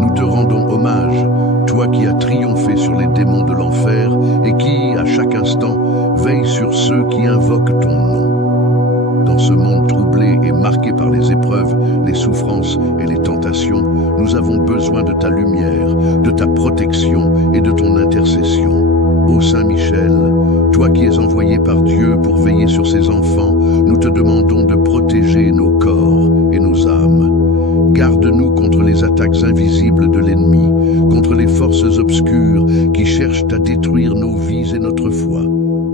Nous te rendons hommage, toi qui as triomphé sur les démons de l'enfer et qui, à chaque instant, veille sur ceux qui invoquent ton nom. Dans ce monde troublé et marqué par les épreuves, les souffrances et les tentations, nous avons besoin de ta lumière, de ta protection et de ton intercession. Ô Saint Michel, toi qui es envoyé par Dieu pour veiller sur ses enfants, nous te demandons de protéger nos corps et nos âmes. Garde-nous contre les attaques invisibles de l'ennemi, contre les forces obscures qui cherchent à détruire nos vies et notre foi.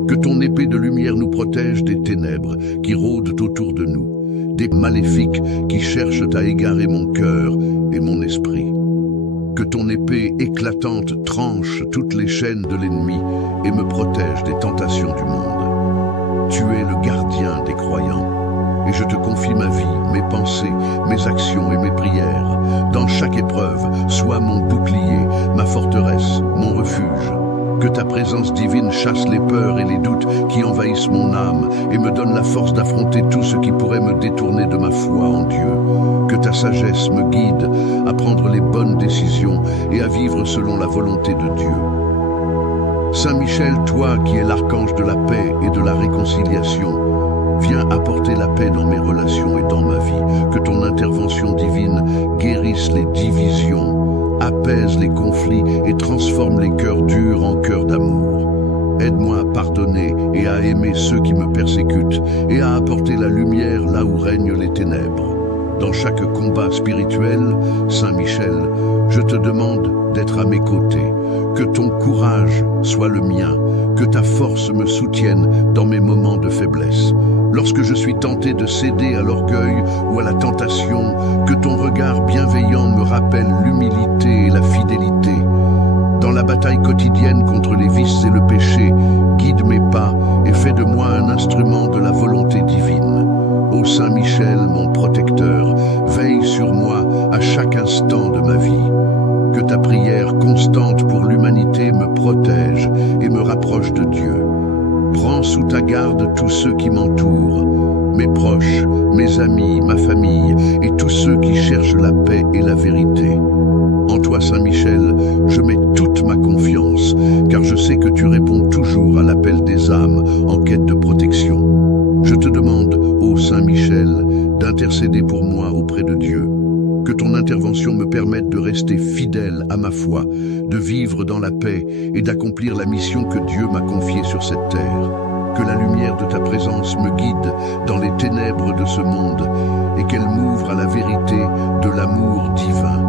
Que ton épée de lumière nous protège des ténèbres qui rôdent autour de nous, des maléfiques qui cherchent à égarer mon cœur et mon esprit. Que ton épée éclatante tranche toutes les chaînes de l'ennemi et me protège des tentations du monde. Tu es le gardien des croyants, et je te confie ma vie, mes pensées, mes actions et mes prières. Dans chaque épreuve, sois mon bouclier, ma forteresse, mon refuge. Que ta présence divine chasse les peurs et les doutes qui envahissent mon âme et me donne la force d'affronter tout ce qui pourrait me détourner de ma foi en Dieu. Que ta sagesse me guide à prendre les bonnes décisions et à vivre selon la volonté de Dieu. Saint Michel, toi qui es l'archange de la paix et de la réconciliation, viens apporter la paix dans mes relations et dans ma vie. Que ton intervention divine guérisse les divisions, apaise les conflits et transforme les cœurs durs en cœurs d'amour. Aide-moi à pardonner et à aimer ceux qui me persécutent et à apporter la lumière là où règnent les ténèbres. Dans chaque combat spirituel, Saint Michel, je te demande d'être à mes côtés. Que ton courage soit le mien, que ta force me soutienne dans mes moments de faiblesse. Lorsque je suis tenté de céder à l'orgueil ou à la tentation, que ton regard bienveillant me rappelle l'humilité et la fidélité. Dans la bataille quotidienne contre les vices et le péché, guide mes pas et fais de moi un instrument de la volonté divine. Ô Saint Michel, mon protecteur, veille sur moi à chaque instant de ma vie. Que ta prière constante pour l'humanité me protège et me rapproche de Dieu. Prends sous ta garde tous ceux qui m'entourent, mes proches, mes amis, ma famille et tous ceux qui cherchent la paix et la vérité. En toi, Saint Michel, je mets toute ma confiance, car je sais que tu réponds toujours à l'appel des âmes en quête de protection. Je te demande, ô Saint Michel, d'intercéder pour moi auprès de Dieu. Que ton intervention me permette de rester fidèle à ma foi, de vivre dans la paix et d'accomplir la mission que Dieu m'a confiée sur cette terre. Que la lumière de ta présence me guide dans les ténèbres de ce monde et qu'elle m'ouvre à la vérité de l'amour divin.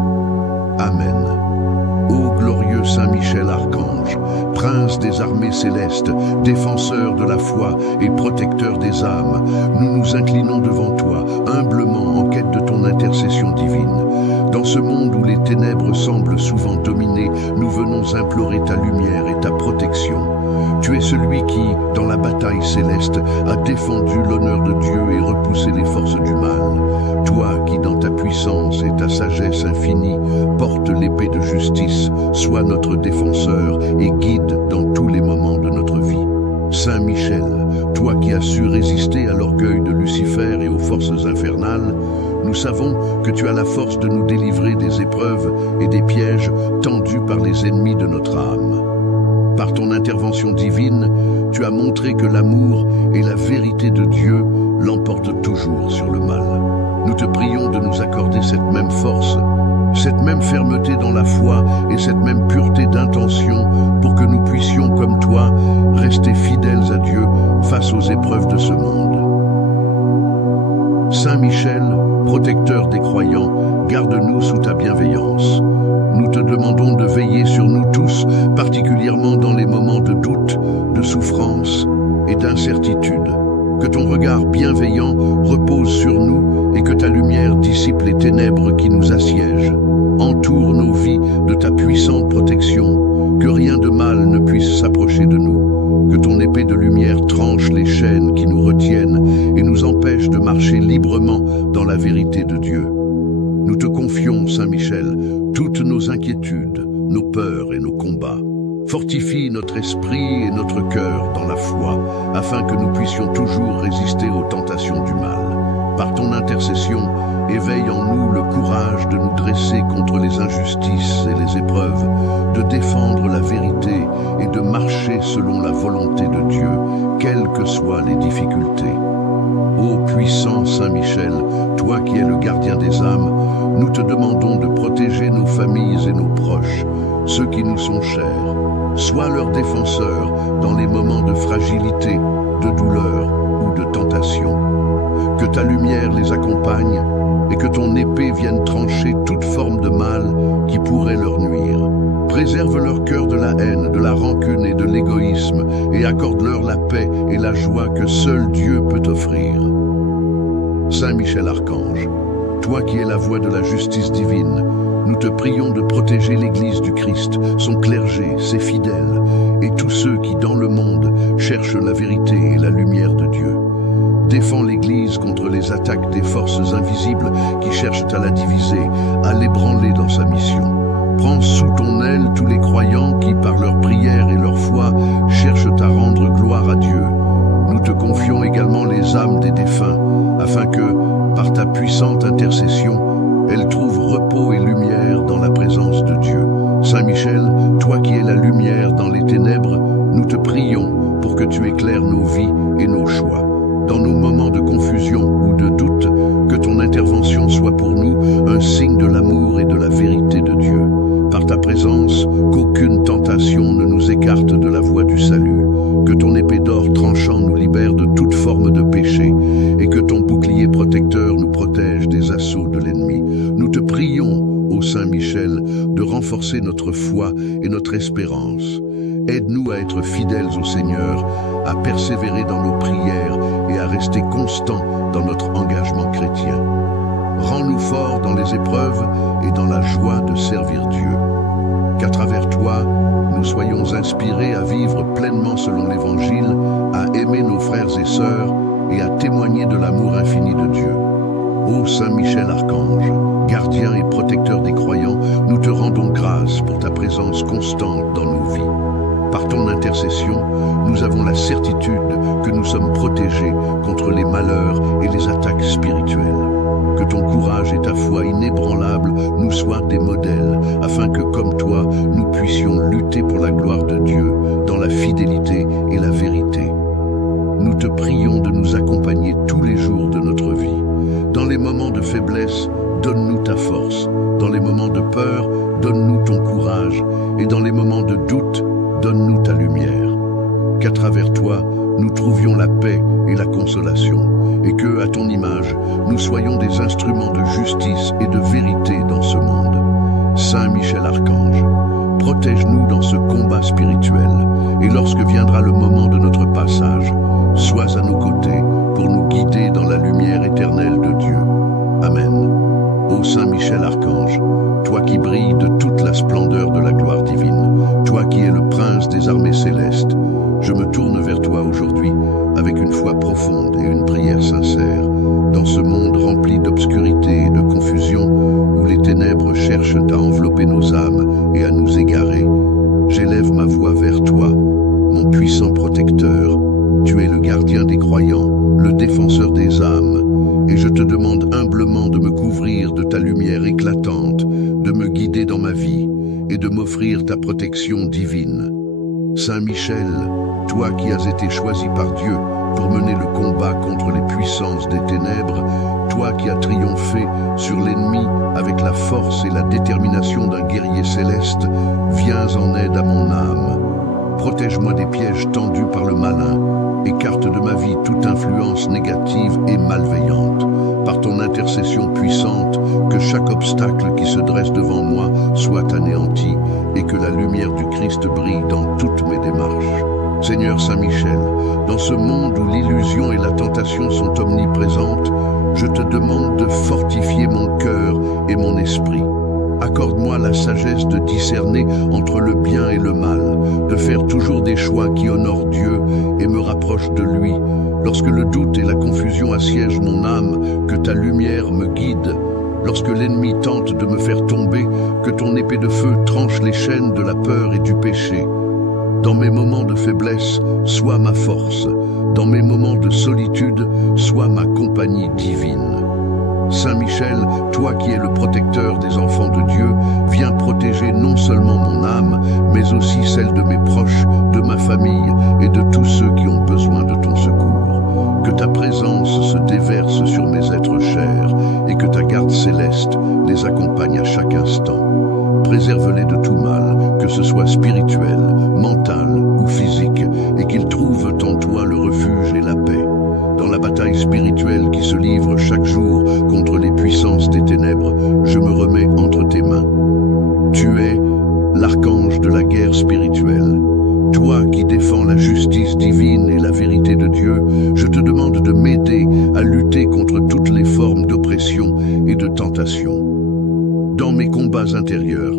Amen. Ô glorieux Saint Michel Archange, prince des armées célestes, défenseur de la foi et protecteur des âmes, nous nous inclinons devant toi, humblement en quête de ton intercession divine. Dans ce monde où les ténèbres semblent souvent dominer, nous venons implorer ta lumière et ta protection. Tu es celui qui, dans la bataille céleste, a défendu l'honneur de Dieu et repoussé les forces du mal. Toi qui, dans ta puissance, puissance et ta sagesse infinie, porte l'épée de justice, sois notre défenseur et guide dans tous les moments de notre vie. Saint Michel, toi qui as su résister à l'orgueil de Lucifer et aux forces infernales, nous savons que tu as la force de nous délivrer des épreuves et des pièges tendus par les ennemis de notre âme. Par ton intervention divine, tu as montré que l'amour et la vérité de Dieu l'emportent toujours sur le mal. Nous te prions de nous accorder cette même force, cette même fermeté dans la foi et cette même pureté d'intention pour que nous puissions, comme toi, rester fidèles à Dieu face aux épreuves de ce monde. Saint Michel, protecteur des croyants, garde-nous sous ta bienveillance. Nous te demandons de veiller sur nous tous, particulièrement dans les moments de doute, de souffrance et d'incertitude. Que ton regard bienveillant repose sur nous et que ta lumière dissipe les ténèbres qui nous assiègent. Entoure nos vies de ta puissante protection, que rien de mal ne puisse s'approcher de nous. Que ton épée de lumière tranche les chaînes qui nous retiennent et nous empêche de marcher librement dans la vérité de Dieu. Nous te confions, Saint Michel, toutes nos inquiétudes, nos peurs et nos combats. Fortifie notre esprit et notre cœur dans la foi, afin que nous puissions toujours résister aux tentations du mal. Par ton intercession, éveille en nous le courage de nous dresser contre les injustices et les épreuves, de défendre la vérité et de marcher selon la volonté de Dieu, quelles que soient les difficultés. Ô puissant Saint Michel, toi qui es le gardien des âmes, nous te demandons de protéger nos familles et nos proches, ceux qui nous sont chers. Sois leur défenseur dans les moments de fragilité, de douleur ou de tentation. Que ta lumière les accompagne et que ton épée vienne trancher toute forme de mal qui pourrait leur nuire. Préserve leur cœur de la haine, de la rancune et de l'égoïsme et accorde-leur la paix et la joie que seul Dieu peut offrir. Saint Michel Archange, toi qui es la voix de la justice divine, nous te prions de protéger l'Église du Christ, son clergé, ses fidèles, et tous ceux qui, dans le monde, cherchent la vérité et la lumière de Dieu. Défends l'Église contre les attaques des forces invisibles qui cherchent à la diviser, à l'ébranler dans sa mission. Prends sous ton aile tous les croyants qui, par leur prière et leur foi, cherchent à rendre gloire à Dieu. Nous te confions également les âmes des défunts, afin que, par ta puissante intercession, elles trouvent repos et lumière dans la présence de Dieu. Saint Michel, toi qui es la lumière dans les ténèbres, nous te prions pour que tu éclaires nos vies et nos choix. Dans nos moments de confusion ou de doute, que ton intervention soit pour nous un signe de l'amour et de la vérité de Dieu. Par ta présence, qu'aucune tentation ne nous écarte de la voie du salut. Que ton épée d'or tranchant nous libère de toute forme de péché et que ton bouclier protecteur nous protège des assauts de l'ennemi. Nous te prions, ô Saint Michel, de renforcer notre foi et notre espérance. Aide-nous à être fidèles au Seigneur, à persévérer dans nos prières et à rester constants dans notre engagement chrétien. Rends-nous forts dans les épreuves et dans la joie de servir Dieu. Qu'à travers toi, nous soyons inspirés à vivre pleinement selon l'Évangile, à aimer nos frères et sœurs et à témoigner de l'amour infini de Dieu. Ô Saint Michel Archange, gardien et protecteur des croyants, nous te rendons grâce pour ta présence constante dans nos vies. Par ton intercession, nous avons la certitude que nous sommes protégés contre les malheurs et les attaques spirituelles. Que ton courage et ta foi inébranlable nous soient des modèles, afin que, comme toi, nous puissions lutter pour la gloire de Dieu, dans la fidélité et la vérité. Nous te prions de nous accompagner tous les jours de notre vie. Dans les moments de faiblesse, donne-nous ta force. Dans les moments de peur, donne-nous ton courage. Et dans les moments de doute, donne-nous ta lumière. Qu'à travers toi, nous trouvions la paix et la consolation, et que, à ton image, nous soyons des instruments de justice et de vérité dans ce monde. Saint Michel Archange, protège-nous dans ce combat spirituel, et lorsque viendra le moment de notre passage, sois à nos côtés pour nous guider dans la lumière éternelle de Dieu. Amen. Ô Saint Michel Archange, toi qui brilles de toute la splendeur de la gloire divine, toi qui es le prince des armées célestes, je me tourne vers toi aujourd'hui avec une foi profonde et une prière sincère. Dans ce monde rempli d'obscurité et de confusion, je te demande humblement de me couvrir de ta lumière éclatante, de me guider dans ma vie et de m'offrir ta protection divine. Saint Michel, toi qui as été choisi par Dieu pour mener le combat contre les puissances des ténèbres, toi qui as triomphé sur l'ennemi avec la force et la détermination d'un guerrier céleste, viens en aide à mon âme. Protège-moi des pièges tendus par le malin, écarte de ma vie toute influence négative et malveillante. Par ton intercession puissante, que chaque obstacle qui se dresse devant moi soit anéanti et que la lumière du Christ brille dans toutes mes démarches. Seigneur Saint Michel, dans ce monde où l'illusion et la tentation sont omniprésentes, je te demande de fortifier mon cœur et mon esprit. Accorde-moi la sagesse de discerner entre le bien et le mal, de faire toujours des choix qui honorent Dieu et me rapprochent de lui. Lorsque le doute et la confusion assiègent mon âme, que ta lumière me guide. Lorsque l'ennemi tente de me faire tomber, que ton épée de feu tranche les chaînes de la peur et du péché. Dans mes moments de faiblesse, sois ma force. Dans mes moments de solitude, sois ma compagnie divine. Saint Michel, toi qui es le protecteur des enfants de Dieu, viens protéger non seulement mon âme, mais aussi celle de mes proches, de ma famille et de tous ceux qui ont besoin de ton secours. Que ta présence se déverse sur mes êtres chers et que ta garde céleste les accompagne à chaque instant. Préserve-les de tout mal, que ce soit spirituel, mental ou physique, et qu'ils trouvent en toi le refuge et la paix. Dans la bataille spirituelle qui se livre chaque jour contre les puissances des ténèbres, je me remets entre tes mains. Tu es l'archange de la guerre spirituelle. Toi qui défends la justice divine et la vérité de Dieu, je te demande de m'aider à lutter contre toutes les formes d'oppression et de tentation. Dans mes combats intérieurs,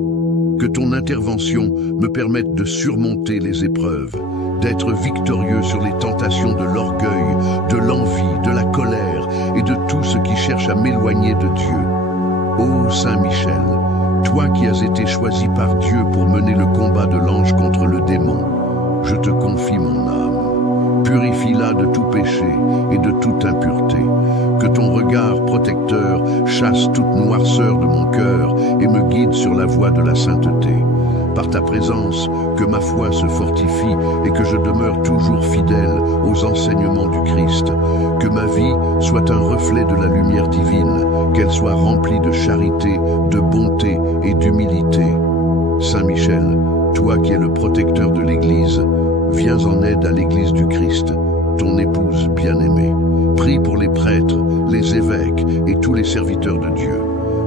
que ton intervention me permette de surmonter les épreuves, d'être victorieux sur les tentations de l'orgueil, de l'envie, de la colère et de tout ce qui cherche à m'éloigner de Dieu. Ô Saint Michel, toi qui as été choisi par Dieu pour mener le combat de l'ange contre le démon, je te confie mon âme. Purifie-la de tout péché et de toute impureté. Que ton regard protecteur chasse toute noirceur de mon cœur et me guide sur la voie de la sainteté. Par ta présence, que ma foi se fortifie et que je demeure toujours fidèle aux enseignements du Christ. Que ma vie soit un reflet de la lumière divine, qu'elle soit remplie de charité, de bonté et d'humilité. Saint Michel, toi qui es le protecteur de l'Église, viens en aide à l'Église du Christ, ton épouse bien-aimée. Prie pour les prêtres, les évêques et tous les serviteurs de Dieu.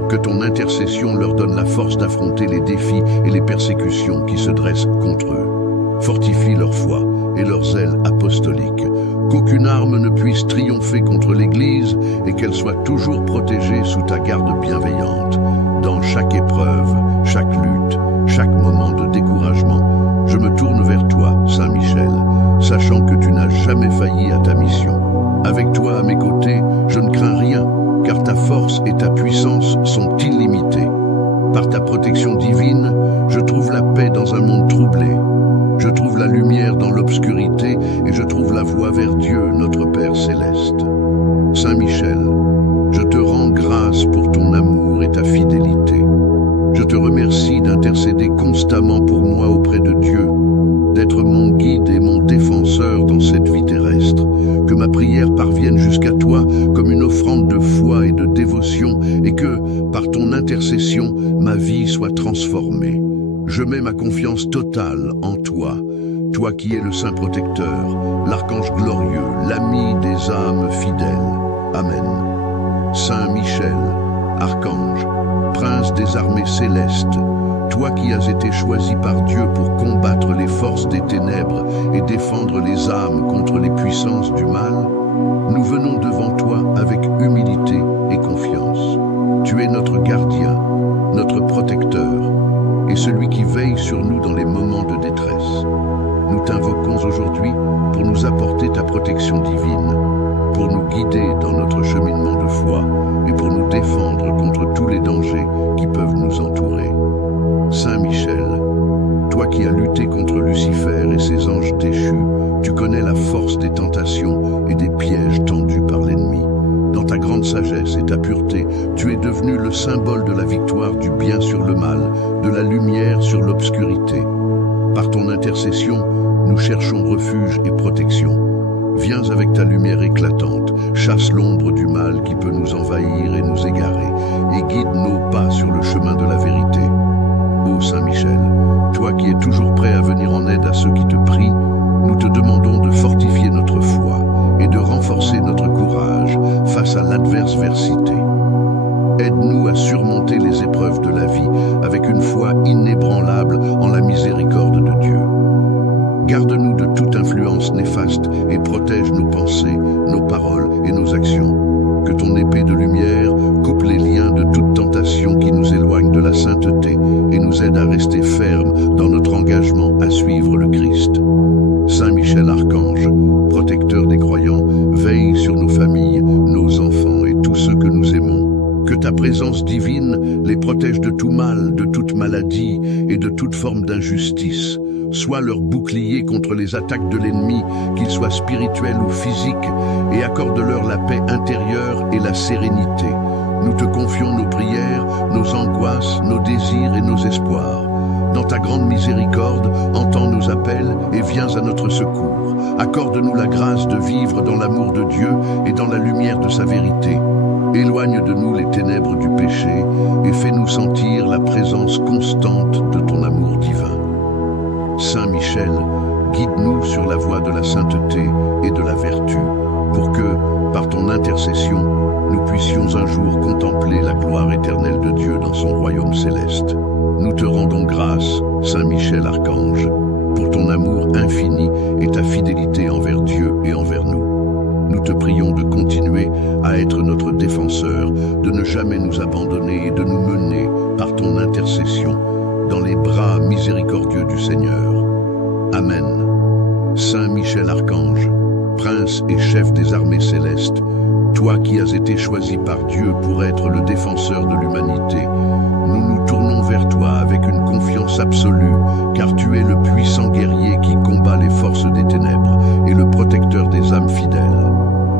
Que ton intercession leur donne la force d'affronter les défis et les persécutions qui se dressent contre eux. Fortifie leur foi et leur zèle apostolique. Qu'aucune arme ne puisse triompher contre l'Église et qu'elle soit toujours protégée sous ta garde bienveillante. Dans chaque épreuve, chaque lutte, chaque moment de découragement, je me tourne vers toi, Saint Michel, sachant que tu n'as jamais failli à ta mission. Avec toi à mes côtés, je ne crains rien, car ta force et ta puissance sont illimitées. Par ta protection divine, je trouve la paix dans un monde troublé. Je trouve la lumière dans l'obscurité et je trouve la voie vers Dieu, notre Père céleste. Saint Michel, je te rends grâce pour ton amour et ta fidélité. Je te remercie d'intercéder constamment pour moi auprès de Dieu, d'être mon guide et mon défenseur dans cette vie terrestre, que ma prière parvienne jusqu'à toi comme une offrande de foi et de dévotion et que, par ton intercession, ma vie soit transformée. Je mets ma confiance totale en toi, toi qui es le Saint Protecteur, l'archange glorieux, l'ami des âmes fidèles. Amen. Saint Michel, archange, prince des armées célestes, toi qui as été choisi par Dieu pour combattre les forces des ténèbres et défendre les âmes contre les puissances du mal, nous venons devant toi avec humilité et confiance. Tu es notre gardien, notre protecteur, et celui qui veille sur nous dans les moments de détresse. Nous t'invoquons aujourd'hui pour nous apporter ta protection divine, pour nous guider dans notre cheminement de foi et pour nous défendre contre tous les dangers qui peuvent nous entourer. Saint Michel, toi qui as lutté contre Lucifer et ses anges déchus, tu connais la force des tentations et des pièges tendus par l'ennemi. Dans ta grande sagesse et ta pureté, tu es devenu le symbole de la victoire du bien sur le mal, de la lumière sur l'obscurité. Par ton intercession, nous cherchons refuge et protection. Viens avec ta lumière éclatante, chasse l'ombre du mal qui peut nous envahir et nous égarer, et guide nos pas sur le chemin de la vérité. Ô Saint Michel, toi qui es toujours prêt à venir en aide à ceux qui te prient, nous te demandons de fortifier notre foi et de renforcer notre courage face à l'adversité. Aide-nous à surmonter les épreuves de la vie avec une foi inébranlable en la miséricorde de Dieu. Garde-nous de toute influence néfaste et protège nos pensées, nos paroles et nos actions. Que ton épée de lumière coupe les liens de toute tentation qui nous éloigne de la sainteté et nous aide à rester fermes dans notre engagement à suivre le Christ. Saint Michel Archange, protecteur des croyants, veille sur nos familles, nos enfants et tous ceux que nous aimons. Que ta présence divine les protège de tout mal, de toute maladie et de toute forme d'injustice. Sois leur bouclier contre les attaques de l'ennemi, qu'il soit spirituel ou physique, et accorde-leur la paix intérieure et la sérénité. Nous te confions nos prières, nos angoisses, nos désirs et nos espoirs. Dans ta grande miséricorde, entends nos appels et viens à notre secours. Accorde-nous la grâce de vivre dans l'amour de Dieu et dans la lumière de sa vérité. Éloigne de nous les ténèbres du péché et fais-nous sentir la présence constante de ton amour divin. Saint Michel, guide-nous sur la voie de la sainteté et de la vertu, pour que, par ton intercession, nous puissions un jour contempler la gloire éternelle de Dieu dans son royaume céleste. Nous te rendons grâce, Saint Michel Archange, pour ton amour infini et ta fidélité envers Dieu et envers nous. Nous te prions de continuer à être notre défenseur, de ne jamais nous abandonner et de nous mener, par ton intercession, dans les bras miséricordieux du Seigneur. Amen. Saint Michel Archange, prince et chef des armées célestes, toi qui as été choisi par Dieu pour être le défenseur de l'humanité, nous nous tournons vers toi avec une confiance absolue, car tu es le puissant guerrier qui combat les forces des ténèbres et le protecteur des âmes fidèles.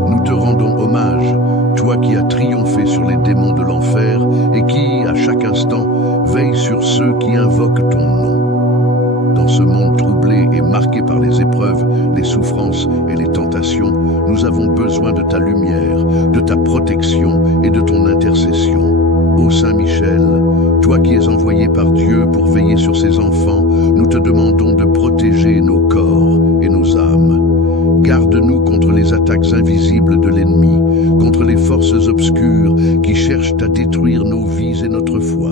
Nous te rendons hommage, toi qui as triomphé sur les démons de l'enfer et qui, à chaque instant, veille sur ceux qui invoquent ton nom. Dans ce monde troublé et marqué par les épreuves, les souffrances et les tentations, nous avons besoin de ta lumière, de ta protection et de ton intercession. Ô Saint Michel, toi qui es envoyé par Dieu pour veiller sur ses enfants, nous te demandons de protéger nos corps et nos âmes. Garde-nous contre les attaques invisibles de l'ennemi, contre les forces obscures qui cherchent à détruire nos vies et notre foi.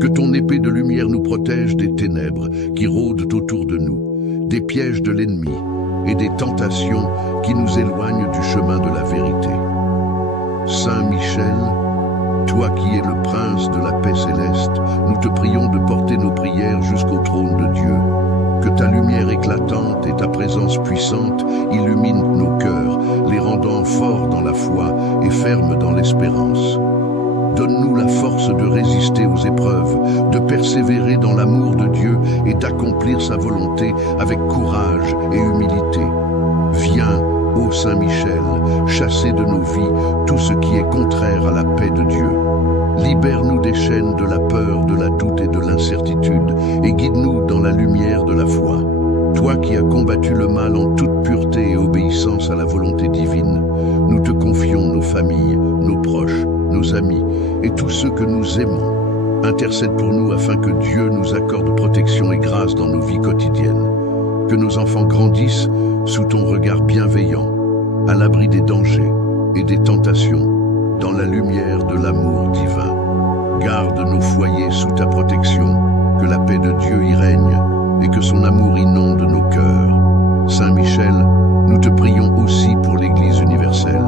Que ton épée de lumière nous protège des ténèbres qui rôdent autour de nous, des pièges de l'ennemi et des tentations qui nous éloignent du chemin de la vérité. Saint Michel, toi qui es le prince de la paix céleste, nous te prions de porter nos prières jusqu'au trône de Dieu. Que ta lumière éclatante et ta présence puissante illuminent nos cœurs, les rendant forts dans la foi et fermes dans l'espérance. Donne-nous la force de résister aux épreuves, de persévérer dans l'amour de Dieu et d'accomplir sa volonté avec courage et humilité. Viens, ô Saint Michel, chasser de nos vies tout ce qui est contraire à la paix de Dieu. Libère-nous des chaînes de la peur, de la doute et de l'incertitude, et guide-nous dans la lumière de la foi. Toi qui as combattu le mal en toute pureté et obéissance à la volonté divine, nous te confions nos familles, nos proches, nos amis et tous ceux que nous aimons. Intercède pour nous afin que Dieu nous accorde protection et grâce dans nos vies quotidiennes. Que nos enfants grandissent sous ton regard bienveillant, à l'abri des dangers et des tentations, dans la lumière de l'amour divin. Garde nos foyers sous ta protection, que la paix de Dieu y règne et que son amour inonde nos cœurs. Saint Michel, nous te prions aussi pour l'Église universelle,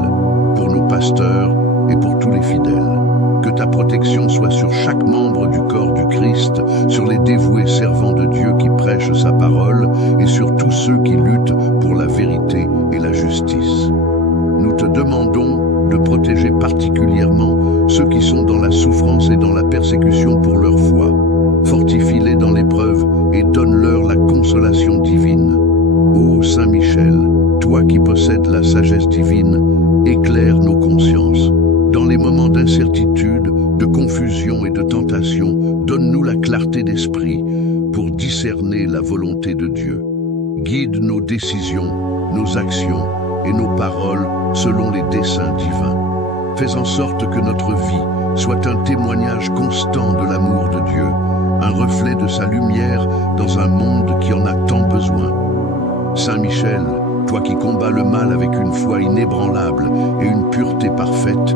pour nos pasteurs et pour tous les fidèles. Que ta protection soit sur chaque membre du corps du Christ, sur les dévoués servants de Dieu qui prêchent sa parole et sur tous ceux qui luttent pour la vérité et la justice. Nous te demandons de protéger particulièrement ceux qui sont dans la souffrance et dans la persécution pour leur foi. Fortifie-les dans l'épreuve et donne-leur la consolation divine. Ô Saint Michel, toi qui possèdes la sagesse divine, Éclaire nos consciences. Dans les moments d'incertitude, de confusion et de tentation, donne-nous la clarté d'esprit pour discerner la volonté de Dieu. Guide nos décisions, nos actions et nos paroles selon les desseins divins. Fais en sorte que notre vie soit un témoignage constant de l'amour de Dieu, un reflet de sa lumière dans un monde qui en a tant besoin. Saint Michel, toi qui combats le mal avec une foi inébranlable et une pureté parfaite,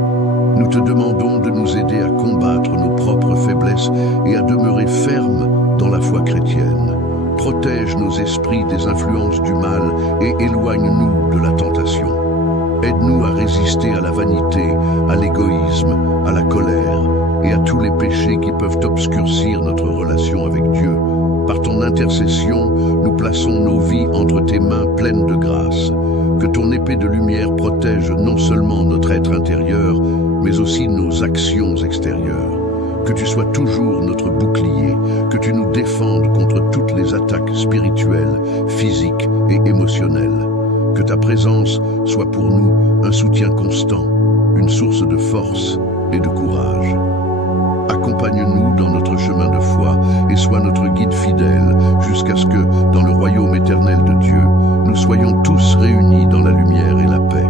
nous te demandons de nous aider à combattre nos propres faiblesses et à demeurer fermes dans la foi chrétienne. Protège nos esprits des influences du mal et éloigne-nous de la tentation. Aide-nous à résister à la vanité, à l'égoïsme, à la colère et à tous les péchés qui peuvent obscurcir notre relation avec Dieu. Par ton intercession, nous plaçons nos vies entre tes mains pleines de grâce. Que ton épée de lumière protège non seulement notre être intérieur, mais aussi nos actions extérieures. Que tu sois toujours notre bouclier, que tu nous défendes contre toutes les attaques spirituelles, physiques et émotionnelles. Que ta présence soit pour nous un soutien constant, une source de force et de courage. Accompagne-nous dans notre chemin de foi et sois notre guide fidèle jusqu'à ce que, dans le royaume éternel de Dieu, nous soyons tous réunis dans la lumière et la paix.